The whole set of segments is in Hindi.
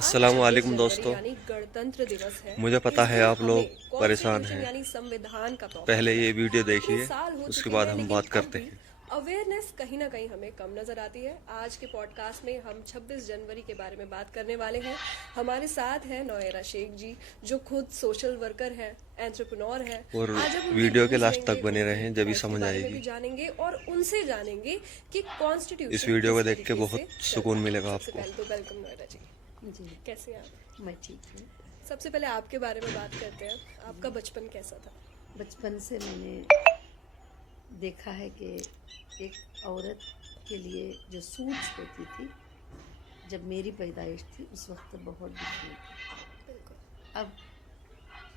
अस्सलामु अलैकुम दोस्तों। यानी गणतंत्र दिवस है। मुझे पता इस है दिन आप लोग हमें परेशान कॉन्स्टिट्यूशन हैं। यानी संविधान का तोहफा पहले मिला। ये वीडियो इतने देखिए, साल हो उसके चुके बाद हैं हम लेकिन बात अब करते भी हैं। अवेयरनेस कहीं ना कहीं हमें कम नज़र आती है। आज के पॉडकास्ट में हम 26 जनवरी के बारे में बात करने वाले हैं। हमारे साथ हैं नोएरा शेख जी, जो खुद सोशल वर्कर हैं, एंटरप्रेन्योर है। और आज हम उनके वीडियो के व्यूज़ लास्ट लेंगे, तक बने उनकी रहें, जब भी लाइफ के समझ बारे में भी आएगी। जानेंगे और उनसे जानेंगे कि इस कॉन्स्टिट्यूशन वीडियो को किस देख के तरीके बहुत से सुकून चलता है। मिलेगा सबसे आपको। पहले तो वेलकम नोएरा जी। जी, कैसे हैं आप? मैं ठीक हूँ। सबसे पहले आपके बारे में बात करते हैं। आपका बचपन कैसा था? बचपन से मैंने देखा है कि एक औरत के लिए जो सूझ होती थी, जब मेरी पैदाइश थी उस वक्त बहुत डिफरेंट थी। बिल्कुल। अब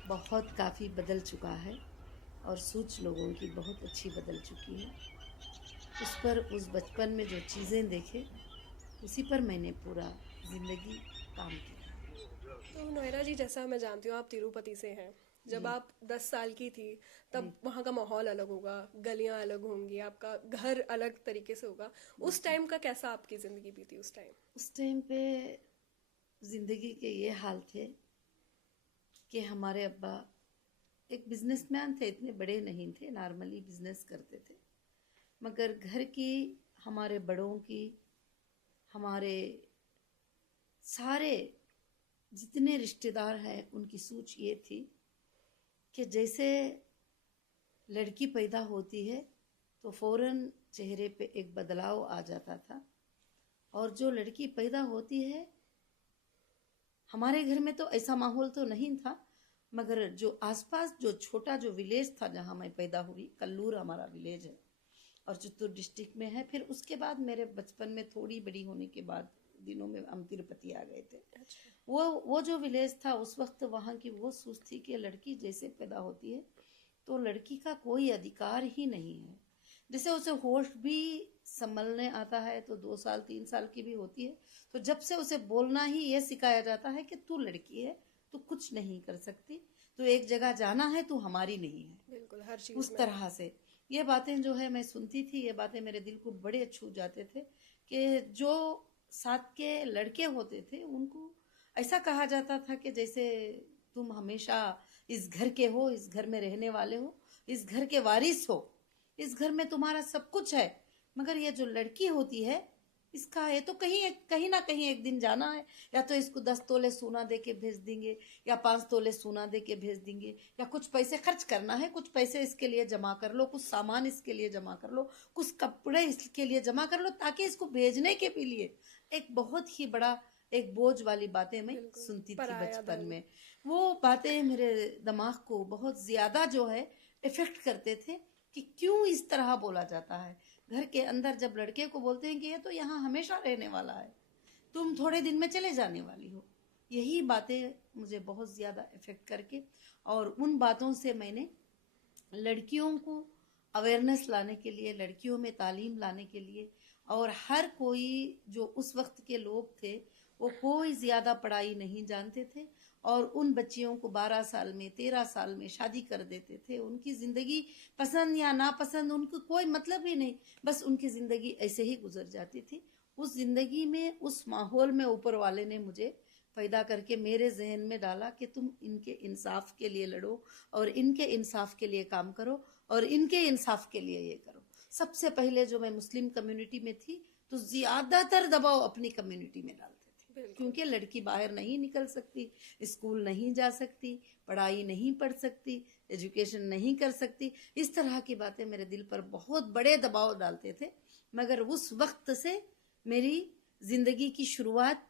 बहुत काफ़ी बदल चुका है और सूझ लोगों की बहुत अच्छी बदल चुकी है। उस पर उस बचपन में जो चीज़ें देखे, उसी पर मैंने पूरा ज़िंदगी काम किया। तो नोएरा जी, जैसा मैं जानती हूँ आप तिरुपति से हैं। जब जी आप 10 साल की थी तब जी वहाँ का माहौल अलग होगा, गलियाँ अलग होंगी, आपका घर अलग तरीके से होगा। उस जी टाइम का कैसा आपकी ज़िंदगी बीती उस टाइम? उस टाइम पे ज़िंदगी के ये हाल थे कि हमारे अब्बा एक बिजनेसमैन थे, इतने बड़े नहीं थे, नॉर्मली बिजनेस करते थे। मगर घर की, हमारे बड़ों की, हमारे सारे जितने रिश्तेदार हैं उनकी सोच ये थी कि जैसे लड़की पैदा होती है तो फौरन चेहरे पे एक बदलाव आ जाता था। और जो लड़की पैदा होती है, हमारे घर में तो ऐसा माहौल तो नहीं था, मगर जो आसपास जो छोटा जो विलेज था जहाँ मैं पैदा हुई, कल्लूर हमारा विलेज है और चित्तूर डिस्ट्रिक्ट में है। फिर उसके बाद मेरे बचपन में थोड़ी बड़ी होने के बाद दिनों में हम तिरुपति आ गए थे। अच्छा। वो जो विलेज था उस वक्त वहाँ की वो सोच थी कि लड़की जैसे पैदा होती है तो लड़की का कोई अधिकार ही नहीं है। जैसे उसे होश भी संभलने आता है तो 2 साल 3 साल की भी होती है, तो जब से उसे बोलना ही ये सिखाया जाता है कि तू लड़की है, तू कुछ नहीं कर सकती, तू एक जगह जाना है, तू हमारी नहीं है। बिल्कुल, हर चीज़ उस में। तरह से ये बातें जो है मैं सुनती थी, ये बातें मेरे दिल को बड़े छू जाते थे कि जो साथ के लड़के होते थे उनको ऐसा कहा जाता था कि जैसे तुम हमेशा इस घर के हो, इस घर में रहने वाले हो, इस घर के वारिस हो, इस घर में तुम्हारा सब कुछ है। मगर ये जो लड़की होती है, इसका है तो कहीं ना कहीं एक दिन जाना है, या तो इसको 10 तोले सोना दे के भेज देंगे, या 5 तोले सोना दे के भेज देंगे, या कुछ पैसे खर्च करना है, कुछ पैसे इसके लिए जमा कर लो, कुछ सामान इसके लिए जमा कर लो, कुछ कपड़े इसके लिए जमा कर लो, ताकि इसको भेजने के भी लिए एक बहुत ही बड़ा एक बोझ वाली बातें मैं बिल्कुल, सुनती थी पराया बचपन धन। में। वो बातें मेरे दिमाग को बहुत ज्यादा जो है इफेक्ट करते थे कि क्यों इस तरह बोला जाता है। घर के अंदर जब लड़के को बोलते हैं कि ये तो यहाँ हमेशा रहने वाला है, तुम थोड़े दिन में चले जाने वाली हो, यही बातें मुझे बहुत ज्यादा इफेक्ट करके, और उन बातों से मैंने लड़कियों को अवेयरनेस लाने के लिए, लड़कियों में तालीम लाने के लिए, और हर कोई जो उस वक्त के लोग थे वो कोई ज़्यादा पढ़ाई नहीं जानते थे और उन बच्चियों को 12 साल में 13 साल में शादी कर देते थे। उनकी ज़िंदगी पसंद या नापसंद उनको कोई मतलब ही नहीं, बस उनकी ज़िंदगी ऐसे ही गुजर जाती थी। उस ज़िंदगी में, उस माहौल में ऊपर वाले ने मुझे पैदा करके मेरे जहन में डाला कि तुम इनके इंसाफ के लिए लड़ो और इनके इंसाफ के लिए काम करो और इनके इंसाफ के लिए ये करो। सबसे पहले जो मैं मुस्लिम कम्युनिटी में थी तो ज्यादातर दबाव अपनी कम्युनिटी में डालते थे, बिल्कुल। क्योंकि लड़की बाहर नहीं निकल सकती, स्कूल नहीं जा सकती, पढ़ाई नहीं पढ़ सकती, एजुकेशन नहीं कर सकती, इस तरह की बातें मेरे दिल पर बहुत बड़े दबाव डालते थे। मगर उस वक्त से मेरी जिंदगी की शुरुआत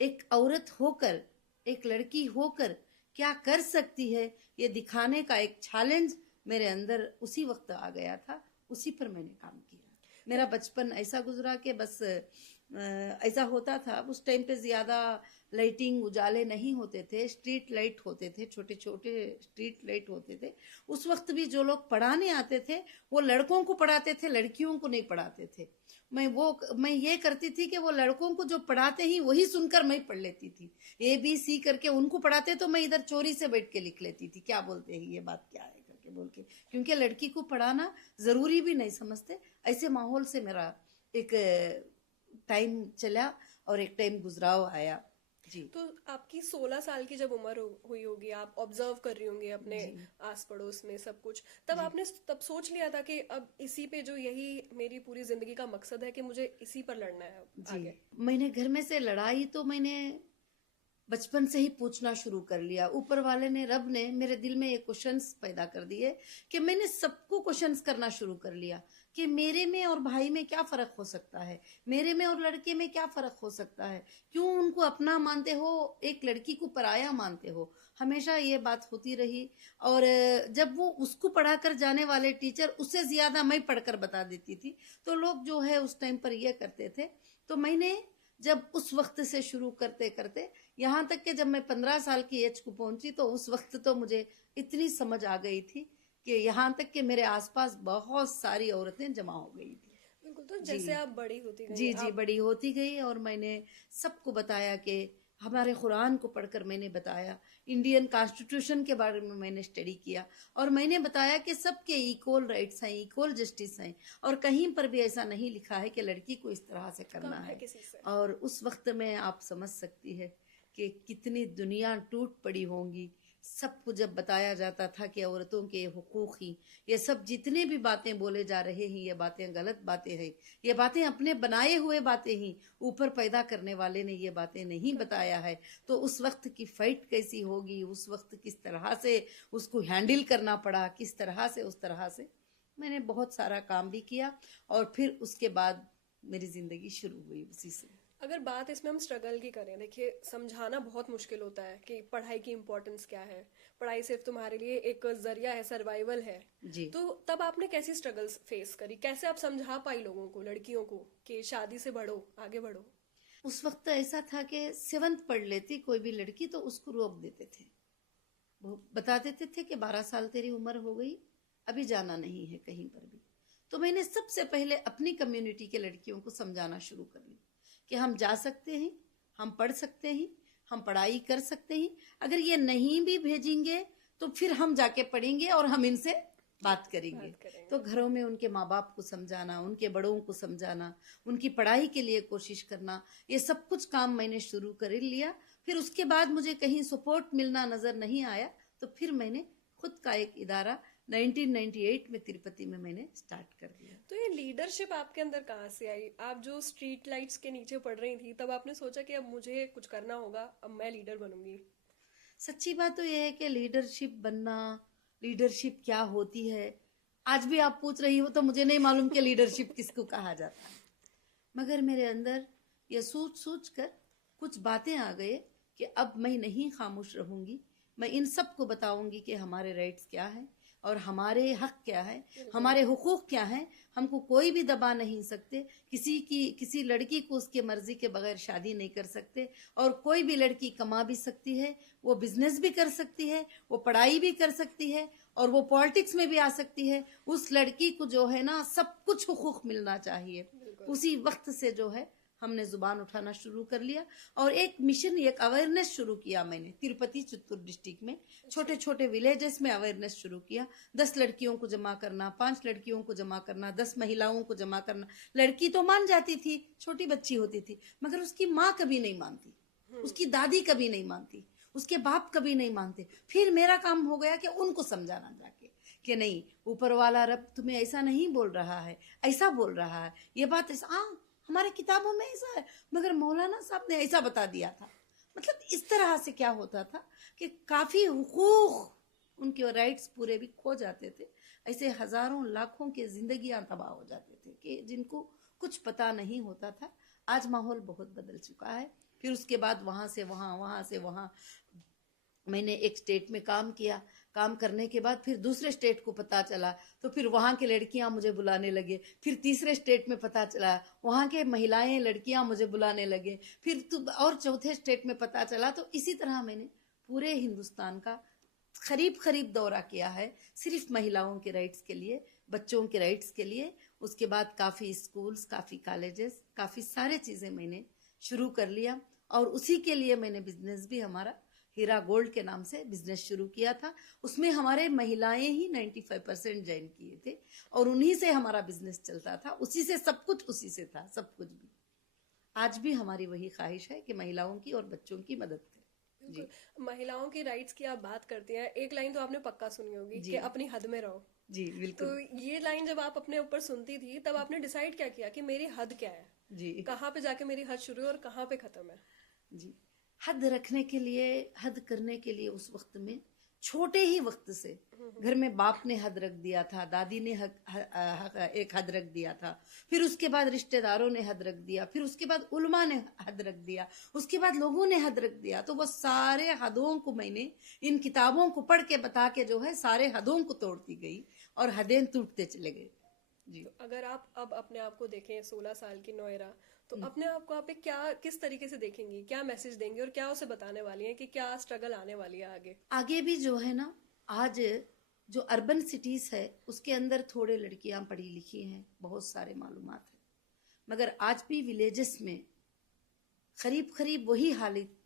एक औरत होकर, एक लड़की होकर क्या कर सकती है, ये दिखाने का एक चैलेंज मेरे अंदर उसी वक्त आ गया था। उसी पर मैंने काम किया। मेरा बचपन ऐसा गुजरा कि बस ऐसा होता था। उस टाइम पे ज्यादा लाइटिंग उजाले नहीं होते थे, स्ट्रीट लाइट होते थे, छोटे छोटे स्ट्रीट लाइट होते थे। उस वक्त भी जो लोग पढ़ाने आते थे वो लड़कों को पढ़ाते थे, लड़कियों को नहीं पढ़ाते थे। मैं ये करती थी कि वो लड़कों को जो पढ़ाते ही वही सुनकर मैं पढ़ लेती थी। ABC करके उनको पढ़ाते तो मैं इधर चोरी से बैठ के लिख लेती थी, क्या बोलते हैं, ये बात क्या है करके बोल के, क्योंकि लड़की को पढ़ाना जरूरी भी नहीं समझते। ऐसे माहौल से मेरा एक टाइम चला और एक टाइम गुजराव आया जी। तो आपकी 16 साल की जब उम्र हुई होगी, आप ऑब्जर्व कर रही होंगी अपने आस पड़ोस में सब कुछ, तब आपने तब सोच लिया था कि अब इसी पे जो यही मेरी पूरी जिंदगी का मकसद है कि मुझे इसी पर लड़ना है जी। आगे? मैंने घर में से लड़ाई तो मैंने बचपन से ही पूछना शुरू कर लिया। ऊपर वाले ने, रब ने मेरे दिल में ये क्वेश्चंस पैदा कर दिए कि मैंने सबको क्वेश्चंस करना शुरू कर लिया कि मेरे में और भाई में क्या फर्क हो सकता है, मेरे में और लड़के में क्या फर्क हो सकता है, क्यों उनको अपना मानते हो, एक लड़की को पराया मानते हो। हमेशा ये बात होती रही। और जब वो उसको पढ़ाकर जाने वाले टीचर उससे ज्यादा मैं पढ़कर बता देती थी, तो लोग जो है उस टाइम पर ये करते थे। तो मैंने जब उस वक्त से शुरू करते करते यहाँ तक कि जब मैं 15 साल की एज को पहुंची, तो उस वक्त तो मुझे इतनी समझ आ गई थी कि यहाँ तक कि मेरे आसपास बहुत सारी औरतें जमा हो गई थी। बिल्कुल। तो जैसे आप बड़ी होती गई, जी जी, बड़ी होती गई और मैंने सबको बताया कि हमारे कुरान को पढ़कर मैंने बताया, इंडियन कॉन्स्टिट्यूशन के बारे में मैंने स्टडी किया और मैंने बताया कि सबके इक्वल राइट्स हैं, इक्वल जस्टिस हैं और कहीं पर भी ऐसा नहीं लिखा है कि लड़की को इस तरह से करना है। किसी से। और उस वक्त में आप समझ सकती है कि कितनी दुनिया टूट पड़ी होंगी। सबको जब बताया जाता था कि औरतों के हुकूक ही, ये सब जितने भी बातें बोले जा रहे हैं ये बातें गलत बातें हैं, ये बातें अपने बनाए हुए बातें ही, ऊपर पैदा करने वाले ने ये बातें नहीं बताया है। तो उस वक्त की फाइट कैसी होगी, उस वक्त किस तरह से उसको हैंडल करना पड़ा, किस तरह से, उस तरह से मैंने बहुत सारा काम भी किया और फिर उसके बाद मेरी जिंदगी शुरू हुई उसी से। अगर बात इसमें हम स्ट्रगल की करें, देखिए समझाना बहुत मुश्किल होता है कि पढ़ाई की इम्पोर्टेंस क्या है, पढ़ाई सिर्फ तुम्हारे लिए एक जरिया है, सर्वाइवल है जी। तो तब आपने कैसी स्ट्रगल्स फेस करी, कैसे आप समझा पाई लोगों को, लड़कियों को कि शादी से बढ़ो, आगे बढ़ो? उस वक्त ऐसा था कि 7th पढ़ लेती कोई भी लड़की तो उसको रोक देते थे, वो बता देते थे कि 12 साल तेरी उम्र हो गई, अभी जाना नहीं है कहीं पर भी। तो मैंने सबसे पहले अपनी कम्युनिटी के लड़कियों को समझाना शुरू कर लिया कि हम जा सकते हैं, हम पढ़ सकते हैं, हम पढ़ाई कर सकते हैं। अगर ये नहीं भी भेजेंगे तो फिर हम जाके पढ़ेंगे और हम इनसे बात करेंगे। तो घरों में उनके माँ बाप को समझाना, उनके बड़ों को समझाना, उनकी पढ़ाई के लिए कोशिश करना, ये सब कुछ काम मैंने शुरू कर लिया। फिर उसके बाद मुझे कहीं सपोर्ट मिलना नजर नहीं आया, तो फिर मैंने खुद का एक इदारा 1998 में तिरुपति में मैंने स्टार्ट कर दिया। तो ये लीडरशिप आपके अंदर कहाँ से आई? आप जो स्ट्रीट लाइट्स के नीचे पढ़ रही थी, तब आपने सोचा कि अब मुझे कुछ करना होगा, अब मैं लीडर बनूंगी? सच्ची बात तो यह है कि लीडरशिप बनना, लीडरशिप क्या होती है, आज भी आप पूछ रही हो तो मुझे नहीं मालूम कि लीडरशिप किसको कहा जाता है। मगर मेरे अंदर ये सोच सोच कर कुछ बातें आ गए कि अब मैं नहीं खामोश रहूंगी, मैं इन सबको बताऊंगी कि हमारे राइट्स क्या है और हमारे हक क्या है, हमारे हुकूक क्या है। हमको कोई भी दबा नहीं सकते, किसी लड़की को उसके मर्जी के बगैर शादी नहीं कर सकते। और कोई भी लड़की कमा भी सकती है, वो बिजनेस भी कर सकती है, वो पढ़ाई भी कर सकती है और वो पॉलिटिक्स में भी आ सकती है। उस लड़की को जो है ना सब कुछ हुकूक मिलना चाहिए। उसी वक्त से जो है हमने जुबान उठाना शुरू कर लिया और एक मिशन, एक अवेयरनेस शुरू किया मैंने तिरुपति चित्तूर डिस्ट्रिक्ट में। छोटे छोटे विलेजेस में अवेयरनेस शुरू किया। 10 लड़कियों को जमा करना, 5 लड़कियों को जमा करना, 10 महिलाओं को जमा करना। लड़की तो मान जाती थी, छोटी बच्ची होती थी, मगर उसकी माँ कभी नहीं मानती, उसकी दादी कभी नहीं मानती, उसके बाप कभी नहीं मानते। फिर मेरा काम हो गया कि उनको समझाना जाके कि नहीं, ऊपर वाला रब तुम्हें ऐसा नहीं बोल रहा है, ऐसा बोल रहा है, ये बात ऐसा हमारे किताबों में ऐसा है, मगर मौलाना साहब ने ऐसा बता दिया था। मतलब इस तरह से क्या होता था कि काफी हुकूक, उनके राइट्स पूरे भी खो जाते थे। ऐसे हजारों लाखों के जिंदगियां तबाह हो जाते थे कि जिनको कुछ पता नहीं होता था। आज माहौल बहुत बदल चुका है। फिर उसके बाद वहां से वहां, वहां से वहां मैंने एक स्टेट में काम किया। काम करने के बाद फिर दूसरे स्टेट को पता चला, तो फिर वहां की लड़कियां मुझे बुलाने लगे। फिर तीसरे स्टेट में पता चला, वहां के महिलाएं लड़कियां मुझे बुलाने लगे। फिर और चौथे स्टेट में पता चला। तो इसी तरह मैंने पूरे हिंदुस्तान का करीब दौरा किया है, सिर्फ महिलाओं के राइट्स के लिए, बच्चों के राइट्स के लिए। उसके बाद काफी स्कूल्स, काफी कॉलेजेस, काफी सारे चीजें मैंने शुरू कर लिया। और उसी के लिए मैंने बिजनेस भी, हमारा हीरा गोल्ड के नाम से बिजनेस शुरू किया था। उसमें हमारे महिलाएं ही 95% ज्वाइन किए थे और उन्हीं से हमारा बिजनेस चलता था। उसी से सब कुछ, उसी से था सब कुछ भी। आज भी हमारी वही ख्वाहिश है कि महिलाओं की और बच्चों की मदद करें। जी महिलाओं की राइट्स की आप बात करती हैं, एक लाइन तो आपने पक्का सुनी होगी जी। कि अपनी हद में रहो। जी तो बिल्कुल। ये लाइन जब आप अपने ऊपर सुनती थी तब आपने डिसाइड क्या किया कि मेरी हद क्या है, जी कहाँ पे जाके मेरी हद शुरू है और कहाँ पे खत्म है? जी हद रखने के लिए, हद करने के लिए उस वक्त में छोटे ही वक्त से घर में बाप ने हद रख दिया था, दादी ने एक हद रख दिया था, फिर उसके बाद रिश्तेदारों ने हद रख दिया, फिर उसके बाद उलमा ने हद रख दिया, उसके बाद लोगों ने हद रख दिया। तो वो सारे हदों को मैंने इन किताबों को पढ़ के बता के जो है सारे हदों को तोड़ती गई और हदें टूटते चले गए। जी तो अगर आप अब अपने आप को देखें 16 साल की नोएरा, तो अपने आप को आप एक क्या किस तरीके से देखेंगी, क्या मैसेज देंगी और क्या उसे बताने वाली हैं कि क्या स्ट्रगल आने वाली है आगे? आगे भी जो है ना, आज जो अर्बन सिटीज है उसके अंदर थोड़े लड़कियां पढ़ी लिखी हैं, बहुत सारे मालूमात है, मगर आज भी विलेजेस में करीब करीब वही हालत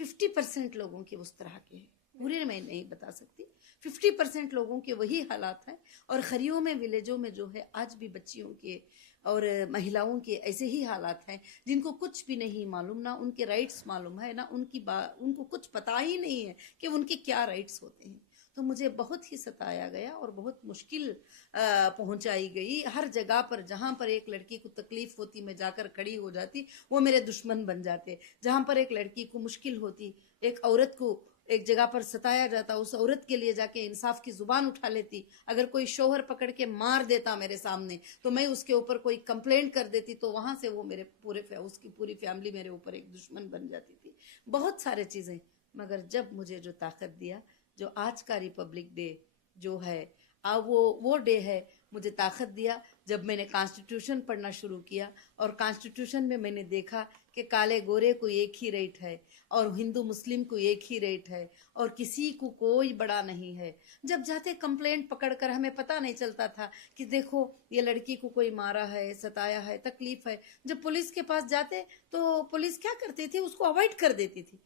50% लोगों के उस तरह के हैं। पूरे मैं नहीं बता सकती, 50% लोगों के वही हालात हैं। और खरियों में, विलेजों में जो है आज भी बच्चियों के और महिलाओं के ऐसे ही हालात हैं जिनको कुछ भी नहीं मालूम, ना उनके राइट्स मालूम है, ना उनको कुछ पता ही नहीं है कि उनके क्या राइट्स होते हैं। तो मुझे बहुत ही सताया गया और बहुत मुश्किल पहुंचाई गई। हर जगह पर जहां पर एक लड़की को तकलीफ होती मैं जाकर खड़ी हो जाती, वो मेरे दुश्मन बन जाते। जहां पर एक लड़की को मुश्किल होती, एक औरत को एक जगह पर सताया जाता, उस औरत के लिए जाके इंसाफ की जुबान उठा लेती। अगर कोई शोहर पकड़ के मार देता मेरे सामने तो मैं उसके ऊपर कोई कंप्लेंट कर देती, तो वहां से वो मेरे उसकी पूरी फैमिली मेरे ऊपर एक दुश्मन बन जाती थी। बहुत सारे चीजें। मगर जब मुझे जो ताकत दिया, जो आज का रिपब्लिक डे जो है, वो डे है, मुझे ताकत दिया जब मैंने कॉन्स्टिट्यूशन पढ़ना शुरू किया। और कॉन्स्टिट्यूशन में मैंने देखा कि काले गोरे को एक ही रेट है और हिंदू मुस्लिम को एक ही रेट है और किसी को कोई बड़ा नहीं है। जब जाते कंप्लेंट पकड़कर, हमें पता नहीं चलता था कि देखो ये लड़की को कोई मारा है, सताया है, तकलीफ है। जब पुलिस के पास जाते तो पुलिस क्या करती थी, उसको अवॉइड कर देती थी।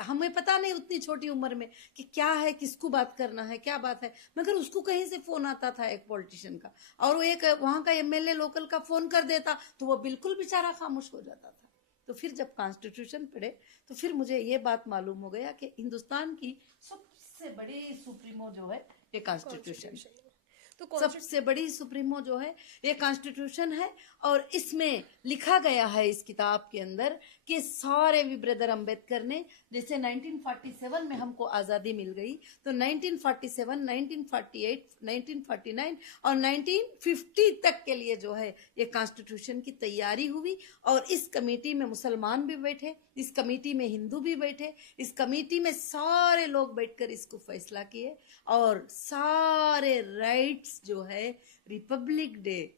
हमें पता नहीं उतनी छोटी उम्र में कि क्या है, किसको बात करना है, क्या बात है। मगर उसको कहीं से फोन आता था एक पॉलिटिशियन का, और वो एक वहां का एमएलए लोकल का फोन कर देता तो वो बिल्कुल बेचारा खामोश हो जाता था। तो फिर जब कॉन्स्टिट्यूशन पढ़े तो फिर मुझे ये बात मालूम हो गया कि हिंदुस्तान की सबसे बड़ी सुप्रीमो जो है ये कॉन्स्टिट्यूशन, तो सबसे बड़ी सुप्रीमो जो है ये कॉन्स्टिट्यूशन है। और इसमें लिखा गया है इस किताब के अंदर कि सारे भी ब्रदर अम्बेडकर ने, जैसे 1947 में हमको आज़ादी मिल गई, तो 1947, 1948, 1949 और 1950 तक के लिए जो है ये कॉन्स्टिट्यूशन की तैयारी हुई। और इस कमेटी में मुसलमान भी बैठे, इस कमेटी में हिंदू भी बैठे, इस कमेटी में सारे लोग बैठकर इसको फैसला किए। और सारे राइट्स जो है, रिपब्लिक डे,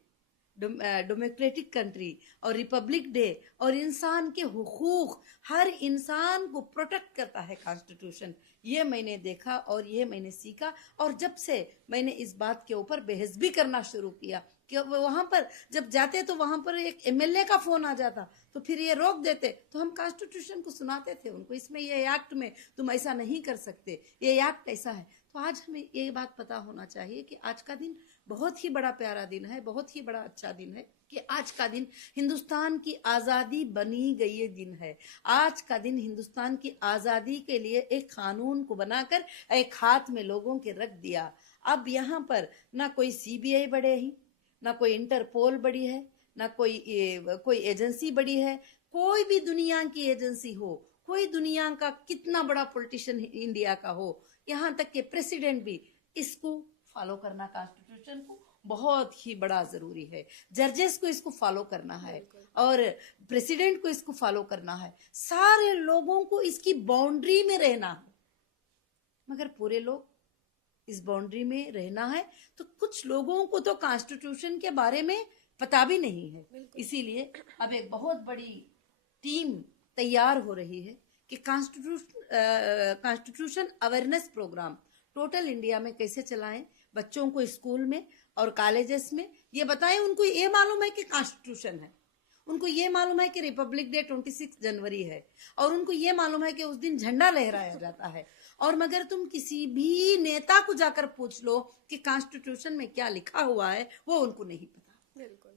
डेमोक्रेटिक कंट्री और रिपब्लिक डे और इंसान के हुकूक, हर इंसान को प्रोटेक्ट करता है कॉन्स्टिट्यूशन। ये मैंने देखा और ये मैंने सीखा। और जब से मैंने इस बात के ऊपर बहस भी करना शुरू किया कि वहां पर जब जाते तो वहां पर एक एमएलए का फोन आ जाता तो फिर ये रोक देते, तो हम कॉन्स्टिट्यूशन को सुनाते थे उनको, इसमें ये एक्ट में तुम ऐसा नहीं कर सकते, ये एक्ट ऐसा है। तो आज हमें ये बात पता होना चाहिए कि आज का दिन बहुत ही बड़ा प्यारा दिन है, बहुत ही बड़ा अच्छा दिन है कि आज का दिन हिंदुस्तान की आज़ादी बनी गई दिन है। आज का दिन हिंदुस्तान की आज़ादी के लिए एक कानून को बनाकर एक हाथ में लोगों के रख दिया। अब यहाँ पर ना कोई सीबीआई बड़े ही, ना कोई इंटरपोल बड़ी है, ना कोई एजेंसी बड़ी है। कोई भी दुनिया की एजेंसी हो, कोई दुनिया का कितना बड़ा पॉलिटिशियन इंडिया का हो, यहाँ तक के प्रेसिडेंट भी इसको फॉलो करना, कॉन्स्टिट्यूशन को बहुत ही बड़ा जरूरी है। जजेस को इसको फॉलो करना है और प्रेसिडेंट को इसको फॉलो करना है। सारे लोगों को इसकी बाउंड्री में रहना है। मगर पूरे लोग इस बाउंड्री में रहना है तो कुछ लोगों को तो कॉन्स्टिट्यूशन के बारे में पता भी नहीं है। इसीलिए अब एक बहुत बड़ी टीम तैयार हो रही है कि constitution awareness programme total India में कैसे चलाएं, बच्चों को स्कूल में और कॉलेजेस में ये बताएं। उनको ये मालूम है कि कॉन्स्टिट्यूशन है, उनको ये मालूम है कि रिपब्लिक डे 26 जनवरी है, और उनको ये मालूम है कि उस दिन झंडा लहराया जाता है। और मगर तुम किसी भी नेता को जाकर पूछ लो कि कॉन्स्टिट्यूशन में क्या लिखा हुआ है, वो उनको नहीं पता। बिल्कुल।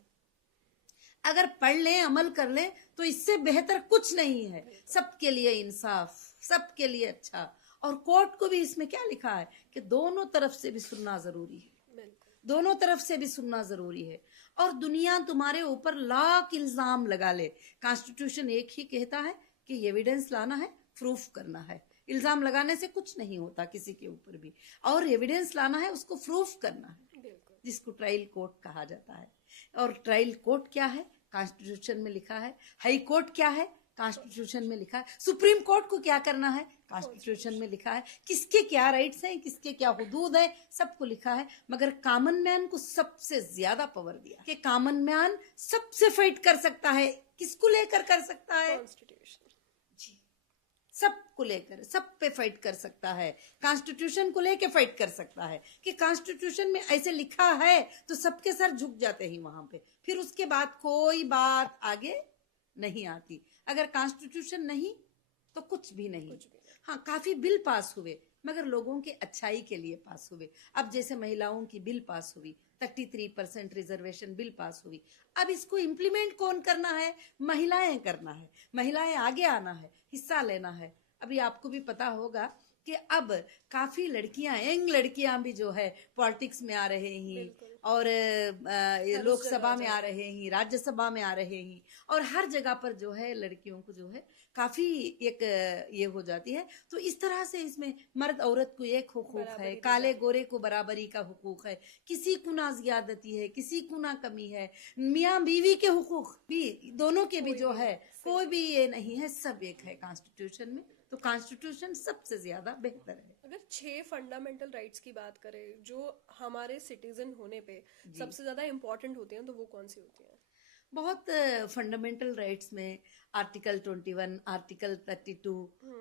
अगर पढ़ लें, अमल कर लें, तो इससे बेहतर कुछ नहीं है। सबके लिए इंसाफ, सबके लिए अच्छा। और कोर्ट को भी इसमें क्या लिखा है कि दोनों तरफ से भी सुनना जरूरी है, बिल्कुल। दोनों तरफ से भी सुनना जरूरी है। और दुनिया तुम्हारे ऊपर लाख इल्जाम लगा ले, कॉन्स्टिट्यूशन एक ही कहता है कि एविडेंस लाना है, प्रूफ करना है। इल्जाम लगाने से कुछ नहीं होता किसी के ऊपर भी, और एविडेंस लाना है, उसको प्रूफ करना है, बिल्कुल। जिसको ट्रायल कोर्ट कहा जाता है। और ट्रायल कोर्ट क्या है? कॉन्स्टिट्यूशन में लिखा है। हाई कोर्ट क्या है? कॉन्स्टिट्यूशन में लिखा है। सुप्रीम कोर्ट को क्या करना है? कॉन्स्टिट्यूशन में लिखा है। किसके क्या राइट्स हैं, किसके क्या हुदूद है, सबको लिखा है। मगर कॉमन मैन को सबसे ज्यादा पावर दिया कि कॉमन मैन सबसे फाइट कर सकता है। किसको लेकर कर सकता है? कॉन्स्टिट्यूशन। जी, सबको लेकर, सब पे फाइट कर सकता है। कॉन्स्टिट्यूशन को लेकर फाइट कर सकता है कि कॉन्स्टिट्यूशन में ऐसे लिखा है, तो सबके सर झुक जाते हैं वहां पे। फिर उसके बाद कोई बात आगे नहीं आती। अगर कॉन्स्टिट्यूशन नहीं तो कुछ भी नहीं। हाँ, काफी बिल पास हुए, मगर लोगों के अच्छाई के लिए पास हुए। अब जैसे महिलाओं की बिल पास हुई, 33% रिजर्वेशन बिल पास हुई। अब इसको इम्प्लीमेंट कौन करना है? महिलाएं करना है। महिलाएं आगे आना है, हिस्सा लेना है। अभी आपको भी पता होगा कि अब काफी लड़कियां, यंग लड़कियां भी जो है पॉलिटिक्स में आ रहे हैं, और लोकसभा में आ रहे हैं, राज्यसभा में आ रहे हैं, और हर जगह पर जो है लड़कियों को जो है काफी एक ये हो जाती है। तो इस तरह से इसमें मर्द औरत को एक हुकूक है, काले गोरे को बराबरी का हुकूक है, किसी को ना ज्यादती है, किसी को ना कमी है। मियाँ बीवी के हुकूक भी, दोनों के भी जो है, कोई भी ये नहीं है, सब एक है कॉन्स्टिट्यूशन में। तो कॉन्स्टिट्यूशन सबसे ज्यादा बेहतर है। अगर 6 फंडामेंटल राइट्स की बात करें जो हमारे सिटीजन होने पे सबसे ज्यादा इम्पोर्टेंट होती हैं, तो वो कौन सी होती हैं? बहुत फंडामेंटल राइट्स में आर्टिकल 21, आर्टिकल 32,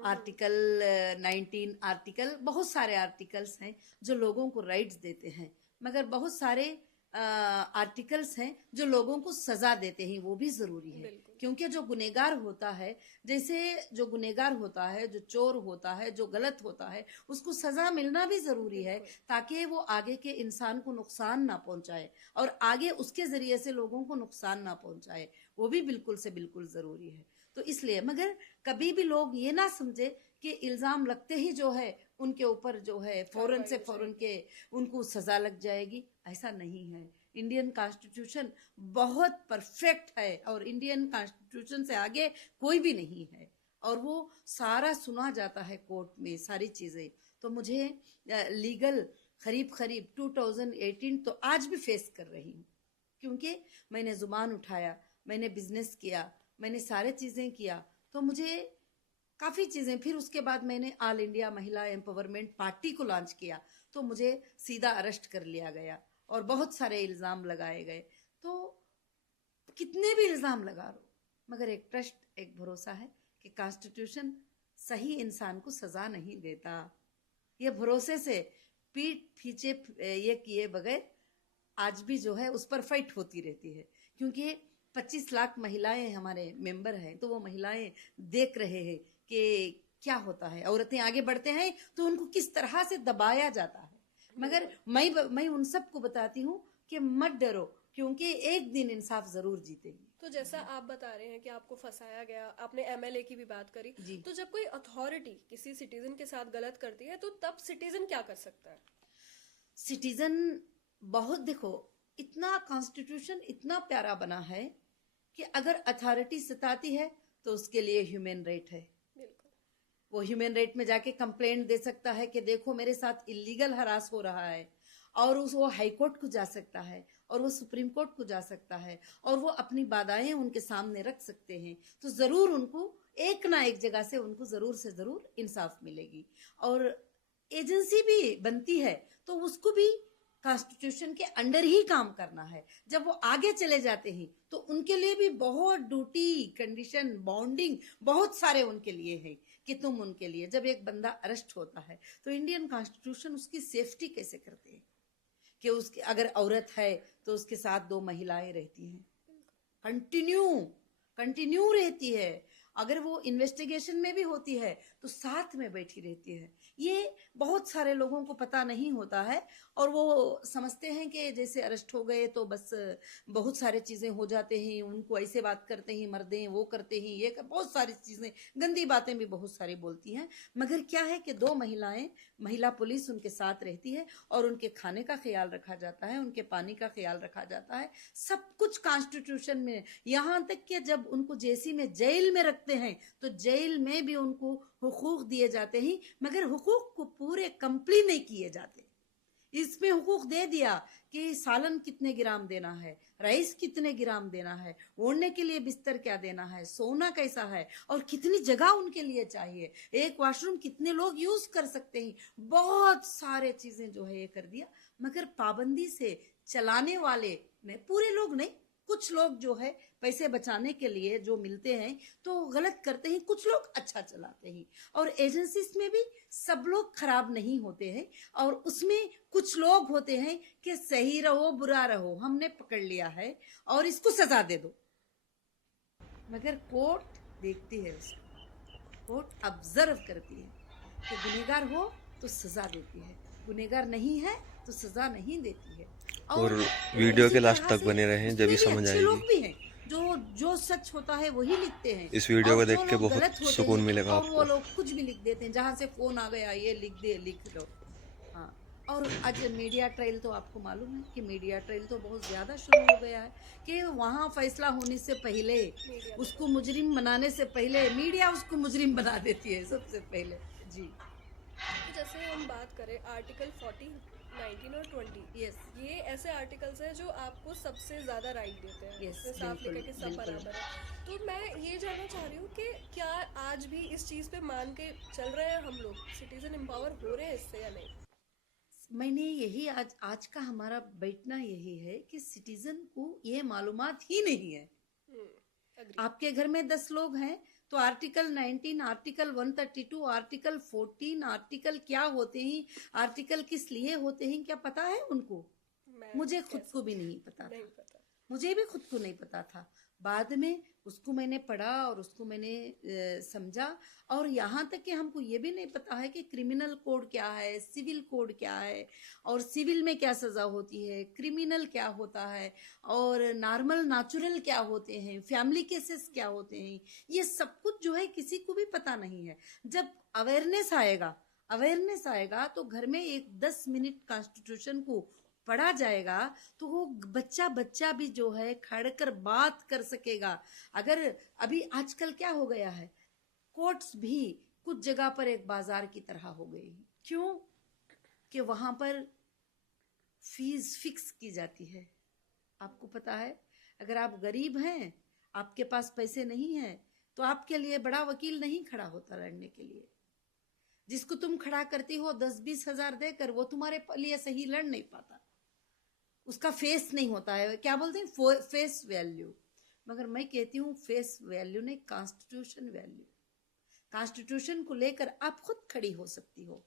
आर्टिकल 19, आर्टिकल, बहुत सारे आर्टिकल्स हैं जो लोगों को राइट्स देते हैं। मगर बहुत सारे आर्टिकल्स हैं जो लोगों को सजा देते हैं, वो भी जरूरी है। क्योंकि जो गुनेगार होता है, जैसे जो गुनेगार होता है, जो चोर होता है, जो गलत होता है, उसको सजा मिलना भी जरूरी है, ताकि वो आगे के इंसान को नुकसान ना पहुंचाए और आगे उसके जरिए से लोगों को नुकसान ना पहुंचाए। वो भी बिल्कुल से बिल्कुल जरूरी है। तो इसलिए, मगर कभी भी लोग ये ना समझे कि इल्जाम लगते ही जो है उनके ऊपर जो है फौरन से फौरन के उनको सजा लग जाएगी। ऐसा नहीं है। इंडियन कॉन्स्टिट्यूशन बहुत परफेक्ट है, और इंडियन कॉन्स्टिट्यूशन से आगे कोई भी नहीं है, और वो सारा सुना जाता है कोर्ट में, सारी चीजें। तो मुझे लीगल करीब 2018 तो आज भी फेस कर रही हूँ, क्योंकि मैंने जुबान उठाया, मैंने बिजनेस किया, मैंने सारे चीजें किया, तो मुझे काफी चीजें। फिर उसके बाद मैंने ऑल इंडिया महिला एम्पावरमेंट पार्टी को लॉन्च किया, तो मुझे सीधा अरेस्ट कर लिया गया और बहुत सारे इल्जाम लगाए गए। तो कितने भी इल्जाम लगा लो, मगर एक ट्रस्ट, एक भरोसा है कि कॉन्स्टिट्यूशन सही इंसान को सजा नहीं देता। ये भरोसे से पीठ पीछे ये किए बगैर आज भी जो है उस पर फाइट होती रहती है। क्योंकि 25 लाख महिलाएं हमारे मेंबर हैं, तो वो महिलाएं देख रहे हैं कि क्या होता है। औरतें आगे बढ़ते हैं तो उनको किस तरह से दबाया जाता है। मगर मैं उन सबको बताती हूँ कि मत डरो, क्योंकि एक दिन इंसाफ जरूर जीतेगी। तो जैसा आप बता रहे हैं कि आपको फंसाया गया, आपने एमएलए की भी बात करी, तो जब कोई अथॉरिटी किसी सिटीजन के साथ गलत करती है, तो तब सिटीजन क्या कर सकता है? सिटीजन बहुत, देखो, इतना कॉन्स्टिट्यूशन इतना प्यारा बना है कि अगर अथॉरिटी सताती है तो उसके लिए ह्यूमन राइट है। वो ह्यूमन राइट में जाके कंप्लेंट दे सकता है कि देखो मेरे साथ इलीगल हरास हो रहा है, और वो हाई कोर्ट को जा सकता है, और वो सुप्रीम कोर्ट को जा सकता है, और वो अपनी बाधाएं उनके सामने रख सकते हैं। तो जरूर उनको एक ना एक जगह से उनको जरूर से जरूर इंसाफ मिलेगी। और एजेंसी भी बनती है तो उसको भी कॉन्स्टिट्यूशन के अंडर ही काम करना है। जब वो आगे चले जाते हैं तो उनके लिए भी बहुत ड्यूटी, कंडीशन, बॉन्डिंग बहुत सारे उनके लिए है कि तुम उनके लिए, जब एक बंदा अरेस्ट होता है तो इंडियन कॉन्स्टिट्यूशन उसकी सेफ्टी कैसे करते हैं कि उसके अगर औरत है तो उसके साथ 2 महिलाएं रहती हैं, कंटिन्यू रहती है, अगर वो इन्वेस्टिगेशन में भी होती है तो साथ में बैठी रहती है। ये बहुत सारे लोगों को पता नहीं होता है और वो समझते हैं कि जैसे अरेस्ट हो गए तो बस बहुत सारी चीजें हो जाते हैं, उनको ऐसे बात करते ही मर दें, वो करते ही ये बहुत सारी चीजें, गंदी बातें भी बहुत सारी बोलती हैं। मगर क्या है कि 2 महिला पुलिस उनके साथ रहती है और उनके खाने का ख्याल रखा जाता है, उनके पानी का ख्याल रखा जाता है, सब कुछ कॉन्स्टिट्यूशन में। यहाँ तक कि जब उनको जेसी में जेल में रखते हैं तो जेल में भी उनको हुकूक दिए जाते हैं, मगर हुकूक को पूरे कंप्लीट नहीं किए जाते। इसमें हुकूक दे दिया कि सालन कितने ग्राम देना है, राइस कितने ग्राम देना है, ओढ़ने के लिए बिस्तर क्या देना है, सोना कैसा है और कितनी जगह उनके लिए चाहिए, एक वॉशरूम कितने लोग यूज कर सकते हैं, बहुत सारे चीजें जो है ये कर दिया। मगर पाबंदी से चलाने वाले में पूरे लोग नहीं, कुछ लोग जो है पैसे बचाने के लिए जो मिलते हैं तो गलत करते हैं, कुछ लोग अच्छा चलाते हैं। और एजेंसीज में भी सब लोग खराब नहीं होते हैं और उसमें कुछ लोग होते हैं कि सही रहो बुरा रहो, हमने पकड़ लिया है और इसको सजा दे दो। मगर कोर्ट देखती है उसको, कोर्ट ऑब्जर्व करती है कि गुनहगार हो तो सजा देती है, गुनहगार नहीं है तो सजा नहीं देती है। और वीडियो के लास्ट तक बने रहें, जब भी समझ अच्छे लोग आएगी। भी हैं जो सच होता है वही लिखते हैं। इस वीडियो और को देख जो के लोग बहुत गलत होते सुकून हैं मिलेगा और वो आपको। लोग कुछ भी लिख देते हैं, जहां से फोन आ गया ये लिख दे, लिख लो। हाँ, और आज मीडिया ट्रायल तो आपको मालूम है कि मीडिया ट्रायल तो बहुत ज्यादा शुरू हो गया है कि वहां फैसला होने से पहले, उसको मुजरिम बनाने से पहले मीडिया उसको मुजरिम बना देती है सबसे पहले। जी, तो जैसे हम बात करें आर्टिकल 40, 19 और 20, यस, ये ऐसे आर्टिकल्स हैं जो आपको सबसे ज़्यादा राइट देते हैं। Yes, इसमें साफ लिखा है कि सब बिल्कुल, बराबर है। तो मैं ये जानना चाह रही हूँ कि क्या आज भी इस चीज़ पे मान के चल रहे हैं हम लोग, सिटीजन एम्पावर हो रहे हैं इससे या नहीं? मैंने यही आज का हमारा बैठना यही है कि सिटीजन को ये मालूमात ही नहीं है। agree। आपके घर में 10 लोग हैं तो आर्टिकल 19, आर्टिकल 132, आर्टिकल 14, आर्टिकल क्या होते हैं, आर्टिकल किस लिए होते हैं, क्या पता है उनको? मुझे खुद को भी नहीं पता नहीं था, पता। मुझे भी खुद को नहीं पता था। बाद में उसको मैंने पढ़ा और उसको मैंने समझा। और यहाँ तक कि हमको ये भी नहीं पता है कि क्रिमिनल कोड क्या है, सिविल कोड क्या है, और सिविल में क्या सजा होती है, क्रिमिनल क्या होता है, और नॉर्मल नेचुरल क्या होते हैं, फैमिली केसेस क्या होते हैं, ये सब कुछ जो है किसी को भी पता नहीं है। जब अवेयरनेस आएगा तो घर में एक 10 मिनट कॉन्स्टिट्यूशन को पढ़ा जाएगा तो वो बच्चा भी जो है खड़कर बात कर सकेगा। अगर अभी आजकल क्या हो गया है, कोर्ट्स भी कुछ जगह पर एक बाजार की तरह हो गई। क्यों? कि वहां पर फीस फिक्स की जाती है। आपको पता है, अगर आप गरीब हैं, आपके पास पैसे नहीं है, तो आपके लिए बड़ा वकील नहीं खड़ा होता लड़ने के लिए। जिसको तुम खड़ा करती हो 10-20 हजार देकर, वो तुम्हारे लिए सही लड़ नहीं पाता, उसका फेस नहीं होता है। क्या बोलते हैं, फेस वैल्यू। मगर मैं कहती हूँ फेस वैल्यू नहीं, कॉन्स्टिट्यूशन वैल्यू। कॉन्स्टिट्यूशन को लेकर आप खुद खड़ी हो सकती हो,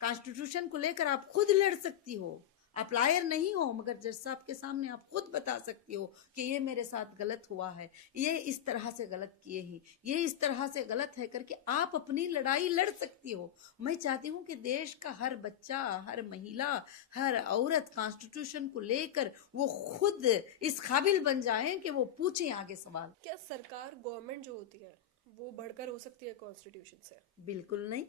कॉन्स्टिट्यूशन को लेकर आप खुद लड़ सकती हो। आप लायर नहीं हो, मगर जज साहब के सामने आप खुद बता सकती हो कि ये मेरे साथ गलत हुआ है, ये इस तरह से गलत किए ही, ये इस तरह से गलत है करके आप अपनी लड़ाई लड़ सकती हो। मैं चाहती हूँ कि देश का हर बच्चा, हर महिला, हर औरत कॉन्स्टिट्यूशन को लेकर वो खुद इस काबिल बन जाए कि वो पूछें आगे सवाल। क्या सरकार, गवर्नमेंट जो होती है, वो बढ़कर हो सकती है कॉन्स्टिट्यूशन से? बिल्कुल नहीं।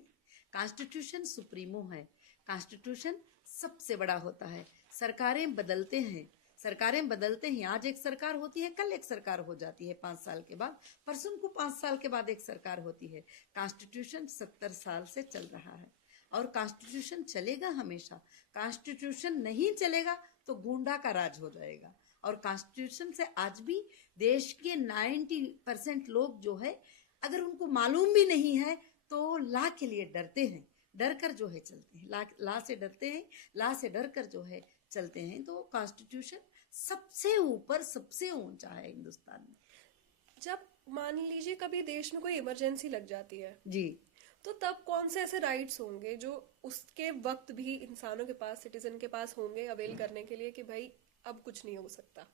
कॉन्स्टिट्यूशन सुप्रीमो है, कॉन्स्टिट्यूशन सबसे बड़ा होता है। सरकारें बदलते हैं, आज एक सरकार होती है, कल एक सरकार हो जाती है, 5 साल के बाद, परसों को 5 साल के बाद एक सरकार होती है। कॉन्स्टिट्यूशन 70 साल से चल रहा है और कॉन्स्टिट्यूशन चलेगा हमेशा। कॉन्स्टिट्यूशन नहीं चलेगा तो गुंडा का राज हो जाएगा। और कॉन्स्टिट्यूशन से आज भी देश के 90% लोग जो है, अगर उनको मालूम भी नहीं है तो ला के लिए डरते हैं, डर कर जो है चलते हैं, ला से डरते हैं, ला से डर कर जो है चलते हैं। तो कॉन्स्टिट्यूशन सबसे ऊपर, सबसे ऊंचा है हिंदुस्तान में। जब मान लीजिए कभी देश में कोई इमरजेंसी लग जाती है जी, तो तब कौन से ऐसे राइट्स होंगे जो उसके वक्त भी इंसानों के पास, सिटीजन के पास होंगे अवेल करने के लिए कि भाई अब कुछ नहीं हो सकता?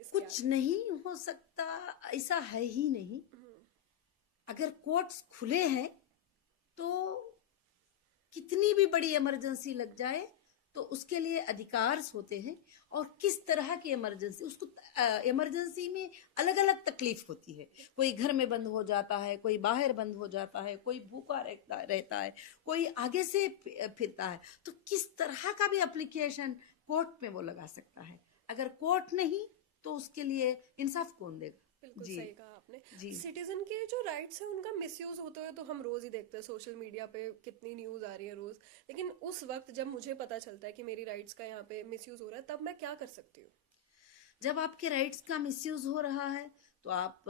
कुछ नहीं हो सकता ऐसा है ही नहीं। अगर कोर्ट्स खुले हैं तो कितनी भी बड़ी इमरजेंसी लग जाए तो उसके लिए अधिकार होते हैं। और किस तरह की इमरजेंसी, उसको इमरजेंसी में अलग अलग तकलीफ होती है। कोई घर में बंद हो जाता है, कोई बाहर बंद हो जाता है, कोई भूखा रहता है, कोई आगे से फिरता है। तो किस तरह का भी एप्लीकेशन कोर्ट में वो लगा सकता है। अगर कोर्ट नहीं तो उसके लिए इंसाफ कौन देगा। बिल्कुल जी सही कहा आपने। जी सिटीजन के जो राइट्स हैं उनका मिसयूज होते हुए तो हम रोज ही देखते हैं, सोशल मीडिया पे कितनी न्यूज आ रही है रोज। लेकिन उस वक्त जब मुझे पता चलता है कि मेरी राइट्स का यहाँ पे मिसयूज हो रहा है, तब मैं क्या कर सकती हूँ? जब आपके राइट्स का मिसयूज हो रहा है तो आप